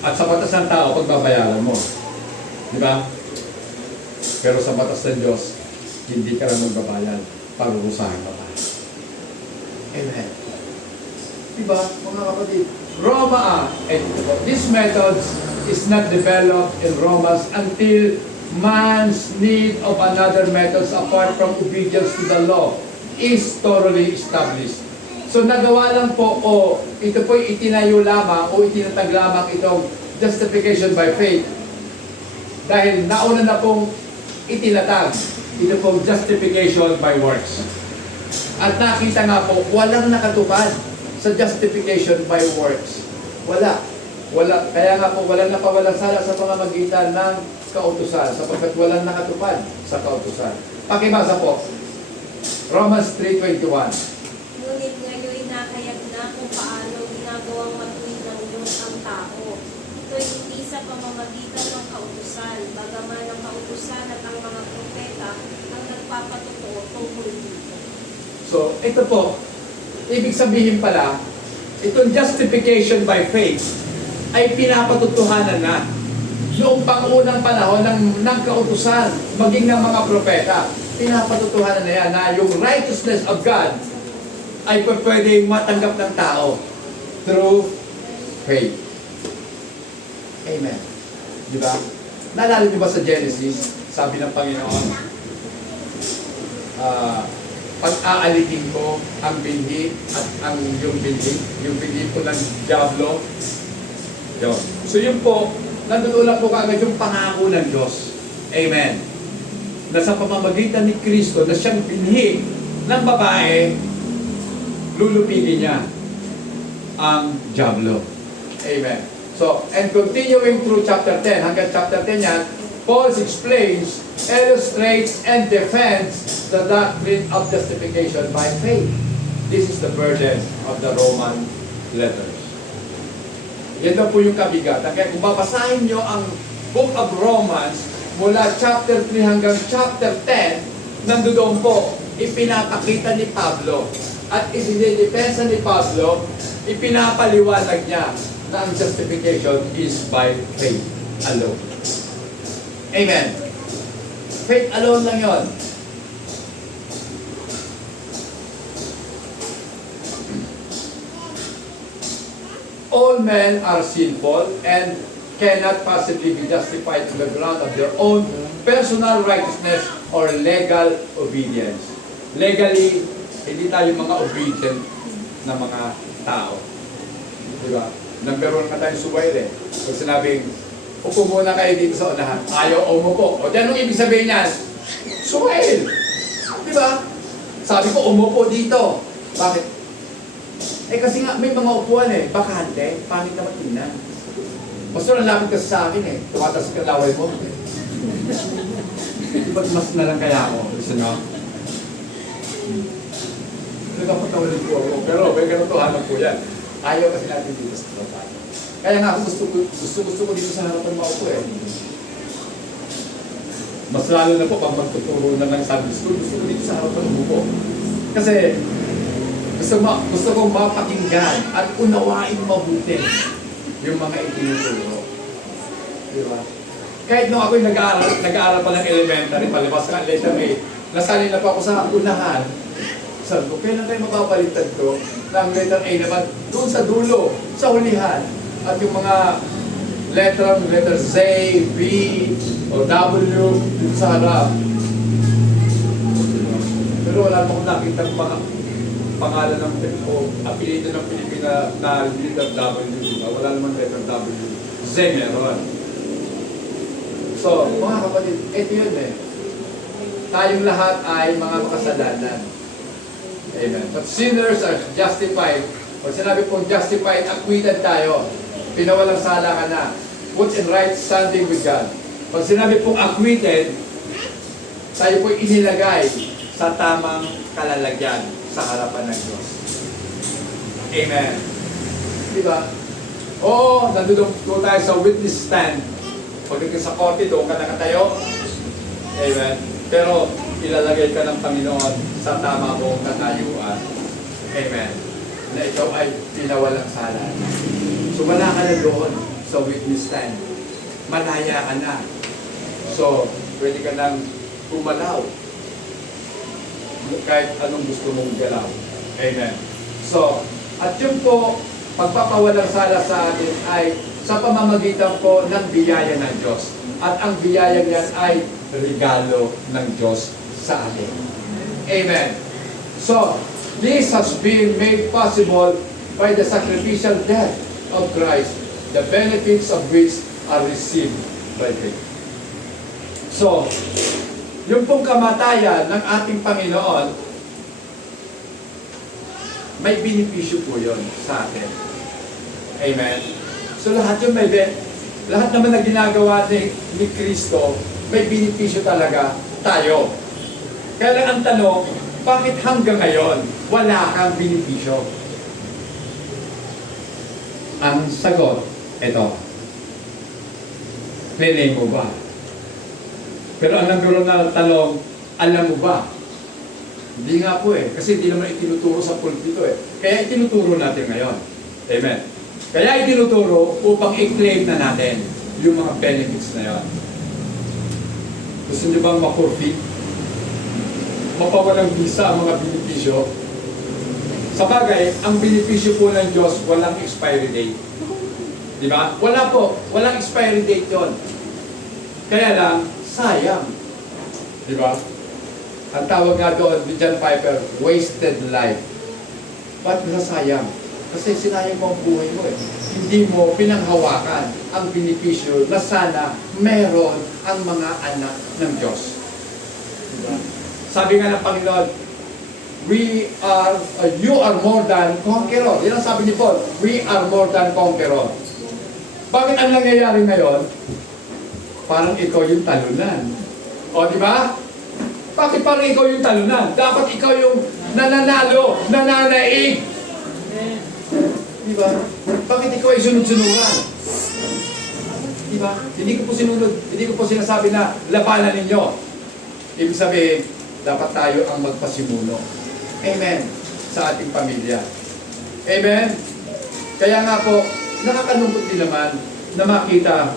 At sa batas ng tao, pagbabayaran mo. Di ba? Pero sa batas ng Diyos, hindi ka lang magbabayad. Parurusahan ka pa. Amen. Di ba, mga kapatid? This method is not developed in Romans until man's need of another methods apart from obedience to the law is thoroughly established. So nagawa lang po o ito po itinayo lamang o itinatag lamang itong justification by faith dahil nauna na pong itinatag ito pong justification by works. At nakita nga po, walang nakatupad sa justification by works. Wala. Kaya nga po, walang napawalang sala sa pamamagitan ng kautusan sapagkat walang nakatupad sa kautusan. Pakibasa po. Romans 3:21. Ngunit ngayon nakayag na kung paano ginagawang matuwid ng Diyos ang tao. Ito'y hindi sa pamamagitan ng kautusan, bagaman ang kautusan at ang mga propeta ang nagpapatotoo tungkol dito. So, ito po, ibig sabihin pala, itong justification by faith ay pinapatutuhanan na yung pangunang panahon ng kautusan, maging ng mga propeta. Pinapatutuhanan na yan na yung righteousness of God ay pwedeng matanggap ng tao through faith. Amen. Di ba? Naalala niyo ba sa Genesis, sabi ng Panginoon, pag-aalitin ko ang binhi at yung binhi ko ng Diablo. Yun. So yun po, nandun po kaagad yung pangako ng Diyos. Amen. Na sa pamamagitan ni Kristo na siyang binhi ng babae, lulupigin niya ang Diablo. Amen. So, and continuing through chapter 10, hanggang chapter 10 yan, Paul explains, illustrates, and defends the doctrine of justification by faith. This is the burden of the Roman letters. Yan daw po yung kabigatan. Kaya kung babasahin nyo ang Book of Romans, mula chapter 3 hanggang chapter 10, nandoon po, ipinapakita ni Pablo at idinidepensa ni Pablo, ipinapaliwanag niya na ang justification is by faith alone. Amen. Faith alone lang yon. All men are sinful and cannot possibly be justified on the ground of their own personal righteousness or legal obedience. Legally, hindi tayo mga obedient na mga tao. Diba? Number 1 ka tayong suwail eh. Pag sinabing, upo muna kayo dito sa unahan. Ayaw umupo. O di anong ibig sabihin niyan? Suwail! Diba? Sabi ko, umupo dito. Bakit? Eh kasi nga, may mga upuan eh. Bakante, pangit naman tingnan. Mas nalapit kasi sa akin eh. Tumatas ka laway mo. Ba't mas na lang kaya ako? Listen mo. Nagkapatawalit po ako. Pero may ganitohanan po yan. Ayaw kasi natin dito sa harapan. Kaya nga ako gusto ko dito sa harapan maupo eh. Mas lalo na po pag magtuturo na ng Sunday School, gusto ko dito sa harapan umupo. Kasi gusto kong mapakinggan at unawain mabuti yung mga itinuturo. Di ba? Kahit nung ako'y nag-aaral pa ng elementary, palabas ka, letter A, nasali na pa ako sa unahan. Sabi ko, kailan kayo mapapalitan ko ng letter A naman doon sa dulo, sa hulihan. At yung mga letter Z, B, o W dito sa harap. Pero wala pa akong nakita pangalan ng o apelido ng Pilipina na letter W, diba? Wala naman letter W. Z meron. So, mga kapatid, ito yun eh. Tayong lahat ay mga makasalanan. Amen. But sinners are justified. Pag sinabi pong justified, acquitted tayo. Pinawalang sala ka na. Put in right standing with God. Pag sinabi pong acquitted, tayo po inilagay sa tamang kalalagyan sa harapan ng Diyos. Amen. Diba? Oo, nandun po tayo sa witness stand. Pagdating sa korte, doon ka nakatayo. Amen. Pero ilalagay ka ng Panginoon sa tama mong katayuan. Amen. Na ikaw ay pinawalang sala. So wala ka na doon sa witness stand. Malaya ka na. So, pwede ka nang umalaw. Kahit anong gusto mong galaw. Amen. So, at yun po, pagpapawalang sala sa atin ay sa pamamagitan po ng biyaya ng Diyos. At ang biyaya niyan ay regalo ng Diyos sa atin. Amen. So, this has been made possible by the sacrificial death of Christ, the benefits of which are received by faith. So, yung pong kamatayan ng ating Panginoon, may benepisyo po yun sa atin. Amen. So lahat yun lahat naman na ginagawa ni Kristo, may benepisyo talaga tayo. Kaya lang ang tanong, bakit hanggang ngayon wala kang benepisyo? Ang sagot, ito. Claim mo ba? Pero ang nagkaroon na tanong, alam mo ba? Hindi nga po kasi hindi naman itinuturo sa pulpito Kaya itinuturo natin ngayon. Amen. Kaya itinuturo upang i-claim na natin yung mga benefits na yon. Gusto nyo bang ma-forfeit? Mapawalang visa ang mga benepisyo? Sa bagay, ang benepisyo po ng Diyos, walang expiry date. Di ba? Wala po. Walang expiry date yon. Kaya lang, sayang. Di ba? Ang tawag nga doon ni John Piper, wasted life. Ba't nasayang? Kasi sinayang mo ang buhay mo Hindi mo pinanghawakan ang benepisyo na sana meron ang mga anak ng Diyos. Diba? Sabi nga ng Panginoon, you are more than conqueror. Yan ang sabi ni Paul, we are more than conqueror. Bakit ang nangyayari ngayon? Parang ikaw yung talunan. O, di ba? Bakit parang ikaw yung talunan? Dapat ikaw yung nananalo, nananaig. Diba? Bakit ikaw ay sunod-sunuran? Diba? Hindi ko po sinunod, hindi ko po sinasabi na labanan ninyo. Ibig sabihin, dapat tayo ang magpasimuno. Amen. Sa ating pamilya. Amen. Kaya nga po, nakakalungkot din naman na makita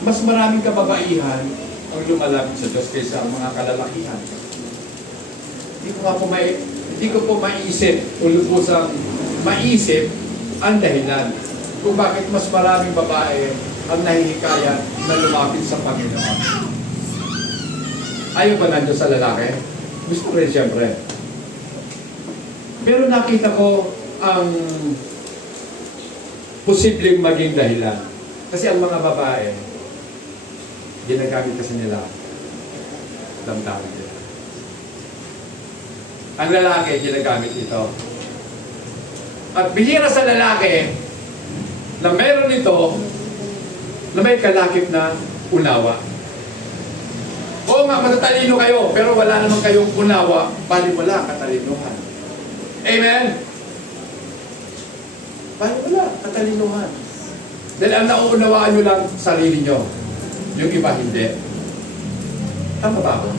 mas maraming kababaihan ang lumalapit sa Diyos kaysa ang mga kalalakihan. Hindi ko po maisip o lubusang maisip ang dahilan kung bakit mas maraming babae ang nahihikayat na lumapit sa Panginoon. Ayaw ba nandiyo sa lalaki? Gusto ko rin siyempre. Pero nakita ko ang posibleng maging dahilan. Kasi ang mga babae, ginagamit kasi nila damdamin nila. Ang lalaki, ginagamit ito. At bihira sa lalaki na meron ito na may kalakip na unawa. Oo nga, matatalino kayo, pero wala naman kayong unawa, bali wala katalinuhan. Amen? Bali wala katalinuhan. Dahil ang nauunawaan nyo lang sarili nyo. Yung iba hindi. Tama ba ako?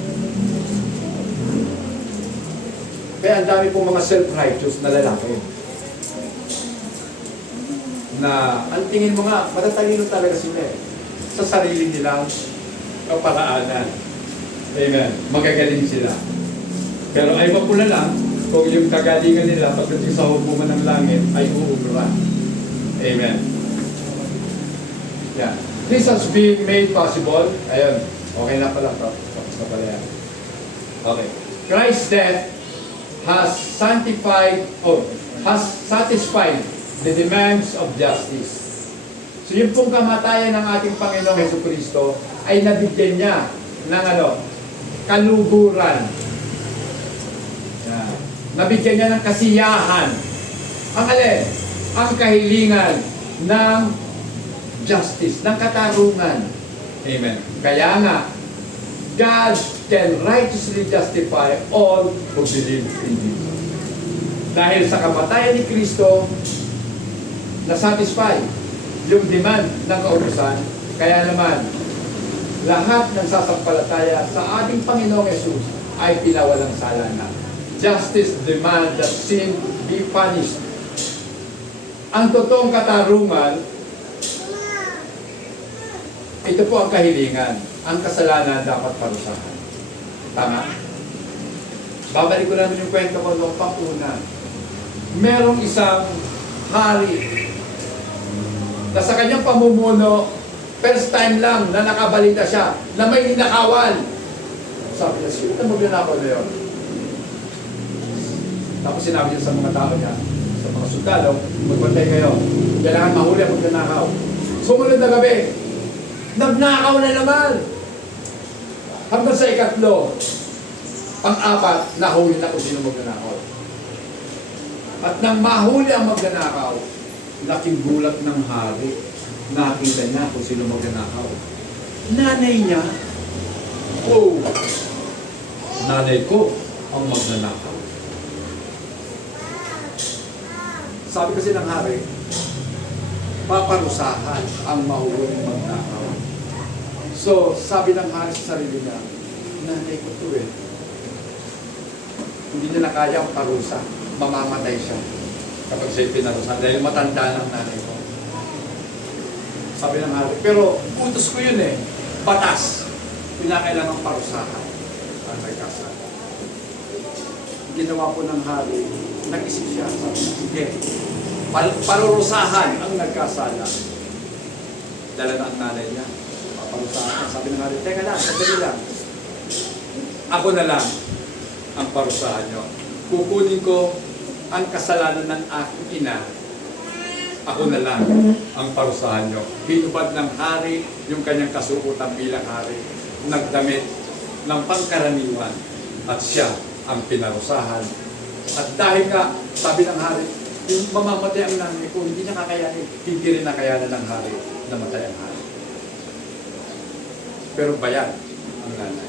Kaya ang dami pong mga self-righteous na lalaki na ang tingin mo nga, matatalino talaga sila sa sarili nilang kaparaanan. Amen. Magagaling sila. Pero ay mapula lang kung yung kagalingan nila pagdating sa hukbuman ng langit ay uubra. Amen. Yeah. This has been made possible. Ayun. Okay na pala. Tapos na pala yan. Okay. Christ's death has satisfied the demands of justice. So yung pong kamatayan ng ating Panginoong Jesucristo ay nabigyan niya ng kaluguran. Yeah. Nabigyan niya ng kasiyahan. Ang alin? Ang kahilingan ng justice, ng katarungan. Amen. Kaya nga, God can righteously justify all who believe in Him. Dahil sa kamatayan ni Kristo, na-satisfy yung demand ng kautusan. Kaya naman, lahat ng sasampalataya sa ating Panginoong Yesus ay pinawalang sala na. Justice demand that sin be punished. Ang totoong katarungan, ito po ang kahilingan. Ang kasalanan dapat parusahan. Tama? Babalik ko namin yung kwento ko noong pang-una. Merong isang hari na sa kanyang pamumuno, first time lang na nakabalita siya na may ninakawan. Sabi niya, sino na magnanakaw na yun? Tapos sinabi niya sa mga tao niya, sa mga sundalo, magbantay kayo. Kailangan mahuli ang magnanakaw. Sumunod na gabi, nagnakaw na naman. Hanggang sa ikatlo, pang-apat, nahuli na kung sino magnanakaw. At nang mahuli ang magnanakaw, laking gulat ng hari. Nakita niya kung sino magnanakaw. Nanay niya. Oh, nanay ko ang magnanakaw. Sabi kasi ng hari, paparusahan ang mahuhuling magnakaw. So, sabi ng hari sa sarili niya, nanay ko to eh. Hindi niya na kaya ang parusa. Mamamatay siya kapag siya'y pinarusahan dahil matanda ng nanay ko. Sabi ng hari, pero utos ko yun eh. Batas. Pinakailangang parusahan ang nagkasala. Ginawa po ng hari, nag-isip siya. Sabi niya, sige, parurusahan ang nagkasala. Dala na ang nanay niya. Parusahan. Sabi ng hari, teka lang, sandali lang. Ako na lang ang parusahan nyo. Kukunin ko ang kasalanan ng aking ina. Ako na lang ang parusahan nyo. Hinubad ng hari yung kanyang kasukutan bilang hari. Nagdamit ng pangkaraniwan at siya ang pinarusahan. At dahil nga, sabi ng hari, yung mamamatay ang nanay ko, hindi niya kakayanin. Hindi rin nakayanan ng hari na matay ang hari. Pero bayan ang nanay.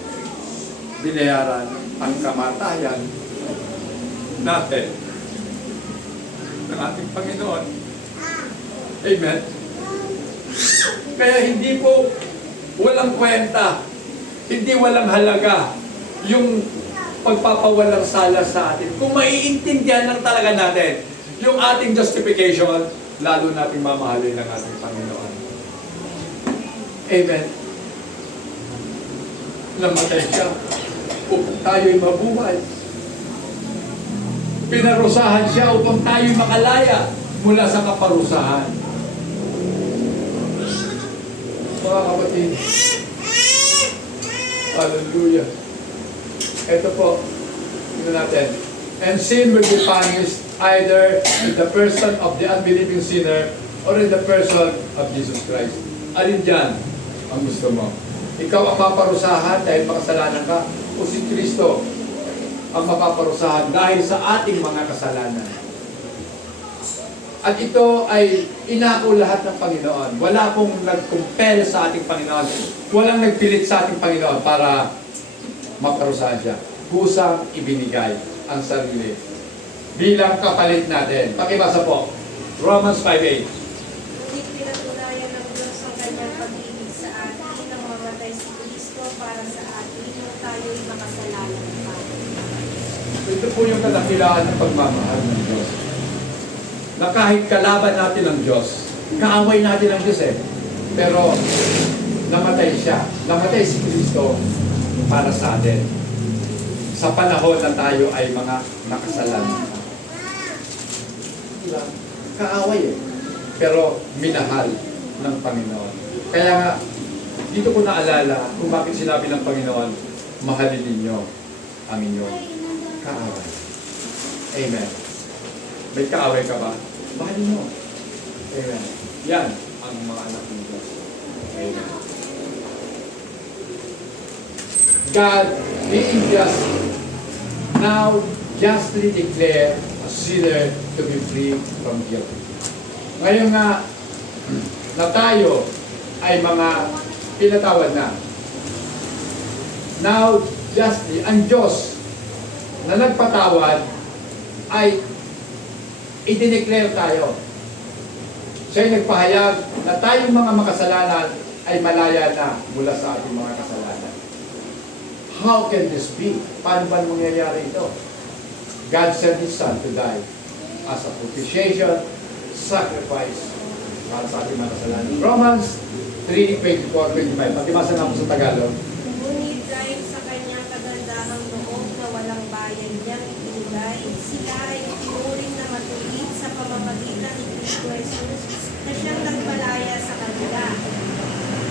Binayaran ang kamatayan natin ng ating Panginoon. Amen? Kaya hindi po walang kwenta, hindi walang halaga yung pagpapawalang sala sa atin. Kung maiintindihan lang talaga natin yung ating justification, lalo nating mamahalin ng ating Panginoon. Amen? Namatay siya upang tayo'y mabuhay. Pinarusahan siya upang tayo'y makalaya mula sa kaparusahan. Mga kapatid, hallelujah. Ito po, tingnan natin. And sin will be punished either in the person of the unbelieving sinner or in the person of Jesus Christ. Alin dyan ang gusto mo? Ikaw ang maparusahan dahil makasalanan ka o si Kristo ang mapaparusahan dahil sa ating mga kasalanan. At ito ay inako lahat ng Panginoon. Wala pong nag-compel sa ating Panginoon. Walang nagpilit sa ating Panginoon para maparusahan siya. Kusang ibinigay ang sarili bilang kapalit natin. Pakibasa po. Romans 5:8. Ngunit pinatunayan ng Diyos ang kanyang pag-ibig sa atin nang mamatay si Kristo para sa atin nang tayo'y makasalanan pa. Ito po yung kadakilaan ng pagmamahal ng Diyos. Na kahit kalaban natin ang Diyos, kaaway natin ang Diyos eh. Pero namatay siya. Namatay si Kristo para sa atin. Sa panahon na tayo ay mga nakasalanan. Diba? Kaaway eh. Pero minahal ng Panginoon. Kaya nga, dito ko naalala kung bakit sinabi ng Panginoon, mahalin ninyo ang inyong kaaway. Amen. May kaaway ka ba? Mahalin mo. Amen. Yan ang mga anak ng Diyos. Amen. God being just now justly declare a sinner to be free from guilt. Ngayon nga, na tayo ay mga pinatawad na. Now, justly, ang Diyos na nagpatawad ay i-declare tayo. Siya'y nagpahayag na tayong mga makasalanan ay malaya na mula sa ating mga kasalanan. How can this be? Paano ba mangyayari ito? God sent His Son to die as a propitiation, sacrifice para sa ating mga kasalanan. Romans 3:24-25. Pagkimasa nga po sa Tagalog. Ngunit dahil sa kanyang kagandahang loob na walang bayan niyang ibinigay, sila ay tinuring na matuwid sa pamamagitan ni Kristo Jesus na siyang nagpalaya sa kanila.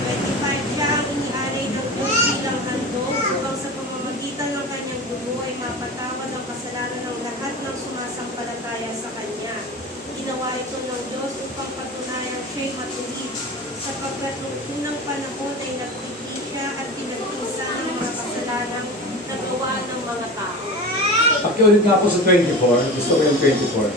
25, siya ang inialay ng Diyos bilang handog upang sa pamamagitan ng kanyang dugo ay mapatawad ang kasalanan ng lahat ng sumasampalataya sa kanya. Ginawa ito ng Diyos upang patunayang siya'y matuwid, sapagkat noong unang panahon ay nagpili siya at pinagpisa ng mga kasalanan na gawa ng mga tao. Pakiulit nga po sa 24. Gusto ko yung 24.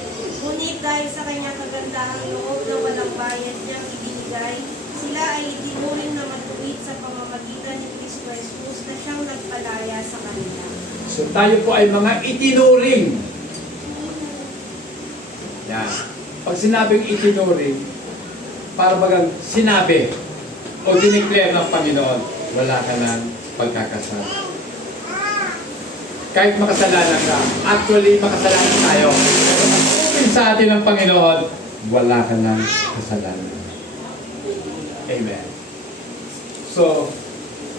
Ngunit dahil sa kanyang kagandahang loob na walang bayad niyang ibinigay, sila ay itinuring na matuwid sa pamamagitan ni Kristo Jesus na siyang nagpalaya sa kanila. So tayo po ay mga itinuring. Yan. Pag sinabing itinuring, para bagang sinabi o dineclare ng Panginoon, wala ka ng pagkakasala. Kahit makasalanan ka, actually makasalanan tayo. Pero sa atin ng Panginoon, wala ka ng kasalanan. Amen. So,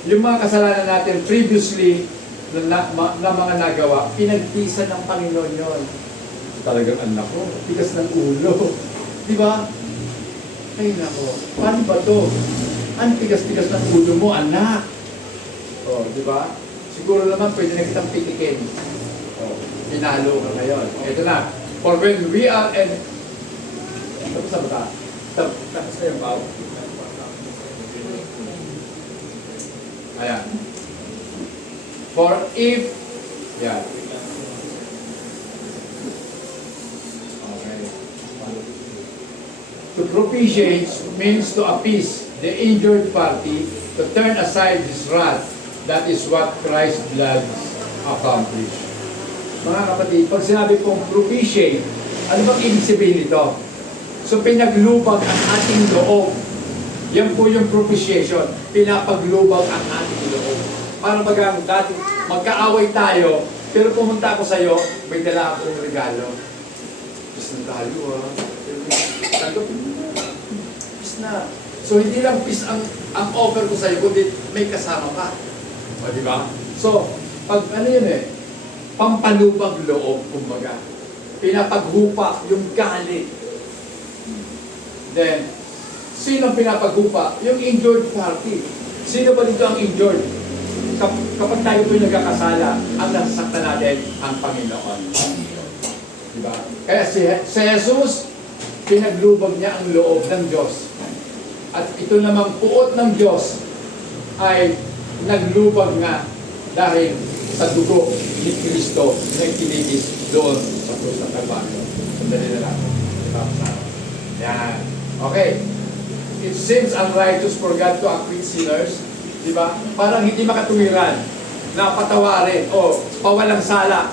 yung mga kasalanan natin previously na mga nagawa, pinagtisan ng Panginoon yon. Talagang anak ko, tigas ng ulo. Di ba? Ay nako, paano ba to? Ang tigas-tigas ng ulo mo, anak. O, di ba? Siguro naman pwede na kitang pitikin. O, pinalo ka ngayon. Ito na. For when we are in... Tapos na ba ta? Tapos na yung pao. Ayan. For if... Yan. Okay. To propitiate means to appease the injured party, to turn aside his wrath. That is what Christ's blood accomplished. Mga kapatid, pag sinabi kong propitiate, ano bang ibig sabihin nito? So pinaglubag ang ating loob. Yan po yung propitiation. Pinapaglubag ang ating loob. Para bagang dati, magkaaway tayo, pero pumunta ako sa iyo, may dala akong regalo. Peace na tayo, ha? Peace na. So hindi lang peace ang offer ko sa iyo, kundi may kasama ka. O, di ba? So, pag ano yun pampalubag loob, kumbaga. Pinapaghupa yung galit. Then, sino ang pinapaghupa? Yung injured party. Sino ba dito ang injured? Kapag tayo po'y nagkakasala, ang nasasaktan natin ang Panginoon. Diba? Kaya si Jesus, pinaglubag niya ang loob ng Diyos. At ito namang puot ng Diyos ay naglubag nga dahil sa dugo ni Kristo na itinigis doon sa krus ng Kalbaryo. Sandali na lang. Diba? Yan. Okay. It seems unrighteous for God to acquit sinners. Diba? Parang hindi makatuwiran na patawarin o pawalang sala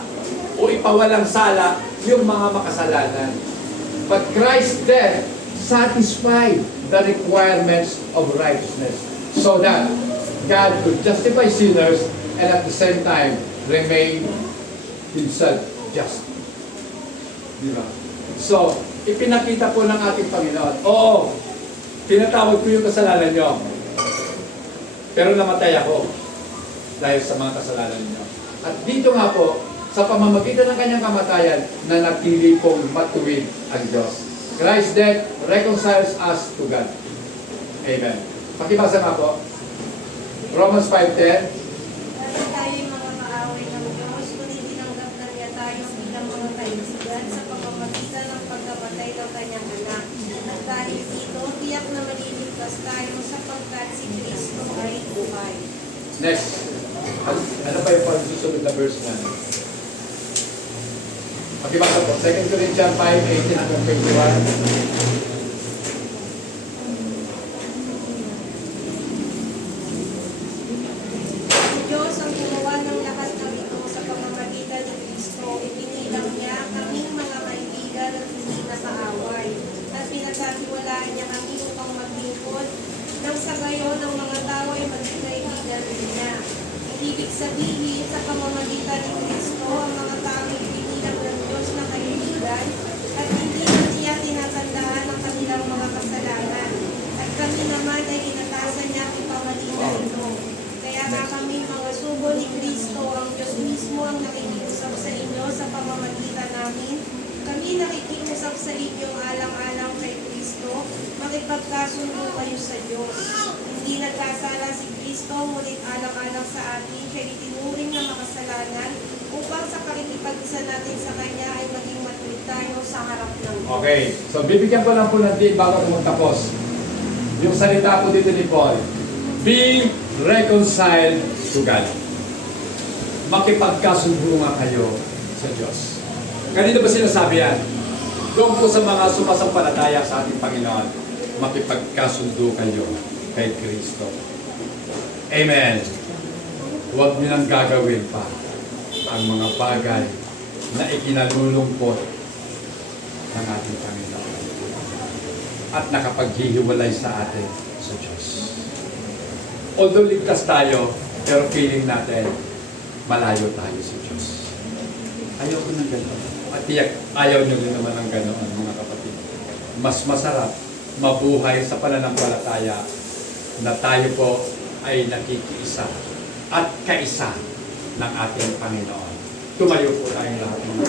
o ipawalang sala yung mga makasalanan. But Christ's death satisfied the requirements of righteousness so that God could justify sinners and at the same time remain Himself just. Diba? So, ipinakita po ng ating Panginoon, oo, tinatawag ko yung kasalanan nyo. Pero namatay ako dahil sa mga kasalanan niyo. At dito nga po, sa pamamagitan ng kanyang kamatayan, nanatili pong matuwid ang Diyos. Christ's death reconciles us to God. Amen. Pakibasa nga po. Romans 5:10. Dahil tayo'y mga kaaway ng Diyos, kundi tinanggap na niya tayo bilang mga kaibigan sa pamamagitan ng pagkamatay ng kanyang anak. At dahil dito, tiyak na maliligtas tayo sapagkat si Kristo ay buhay. Next. Ano pa yung pagsusunod na verse na? Pakibasa po, 2 Corinthians 5:18 hanggang 21. Ang Diyos ang gumawa ng lahat ng ito sa pamamagitan ni Kristo. Ipinilang niya kaming mga kaibigan at hindi nakaaway. At pinagkatiwalaan niya kami upang maglingkod nang sa gayon ng mga tao ay maging kaibigan niya. Ang ibig sabihin, sa pamamagitan ni Kristo, ang mga tao ay ipinilang ng Diyos na kaibigan at hindi na niya tinatandaan ang kanilang mga kasalanan. At kami naman ay inatasan niya ang pamamagitan ito. Kaya nga kami mga sugo ni Kristo, ang Diyos mismo ang nakikiusap sa inyo sa pamamagitan namin. Kami nakikiusap sa inyo alang-alang kay Kristo, makipagkasundo kayo sa Diyos. Hindi nagkasala si Kristo, ngunit alang-alang sa atin, siya itinuring na makasalanan upang sa pakikipag-isa natin sa Kanya ay maging matuwid tayo sa harap ng Diyos. Okay, so bibigyan ko lang po ng tip bago ko magtapos. Yung salita po dito ni Paul, be reconciled to God. Makipagkasundo nga kayo sa Diyos. Kanino ba sinasabi yan? Doon po sa mga sumasampalataya sa ating Panginoon, makipagkasundo kayo kay Kristo. Amen. Huwag niyo nang gagawin pa ang mga bagay na ikinalulungkot ng ating Panginoon at nakapaghihiwalay sa atin sa Diyos. Although ligtas tayo, pero feeling natin malayo tayo sa Diyos. Ayaw ko ng gano'n. At tiyak, ayaw nyo rin naman ng gano'n, mga kapatid. Mas masarap mabuhay sa pananampalataya na tayo po ay nakikiisa at kaisa ng ating Panginoon. Tumayo po tayong lahat mga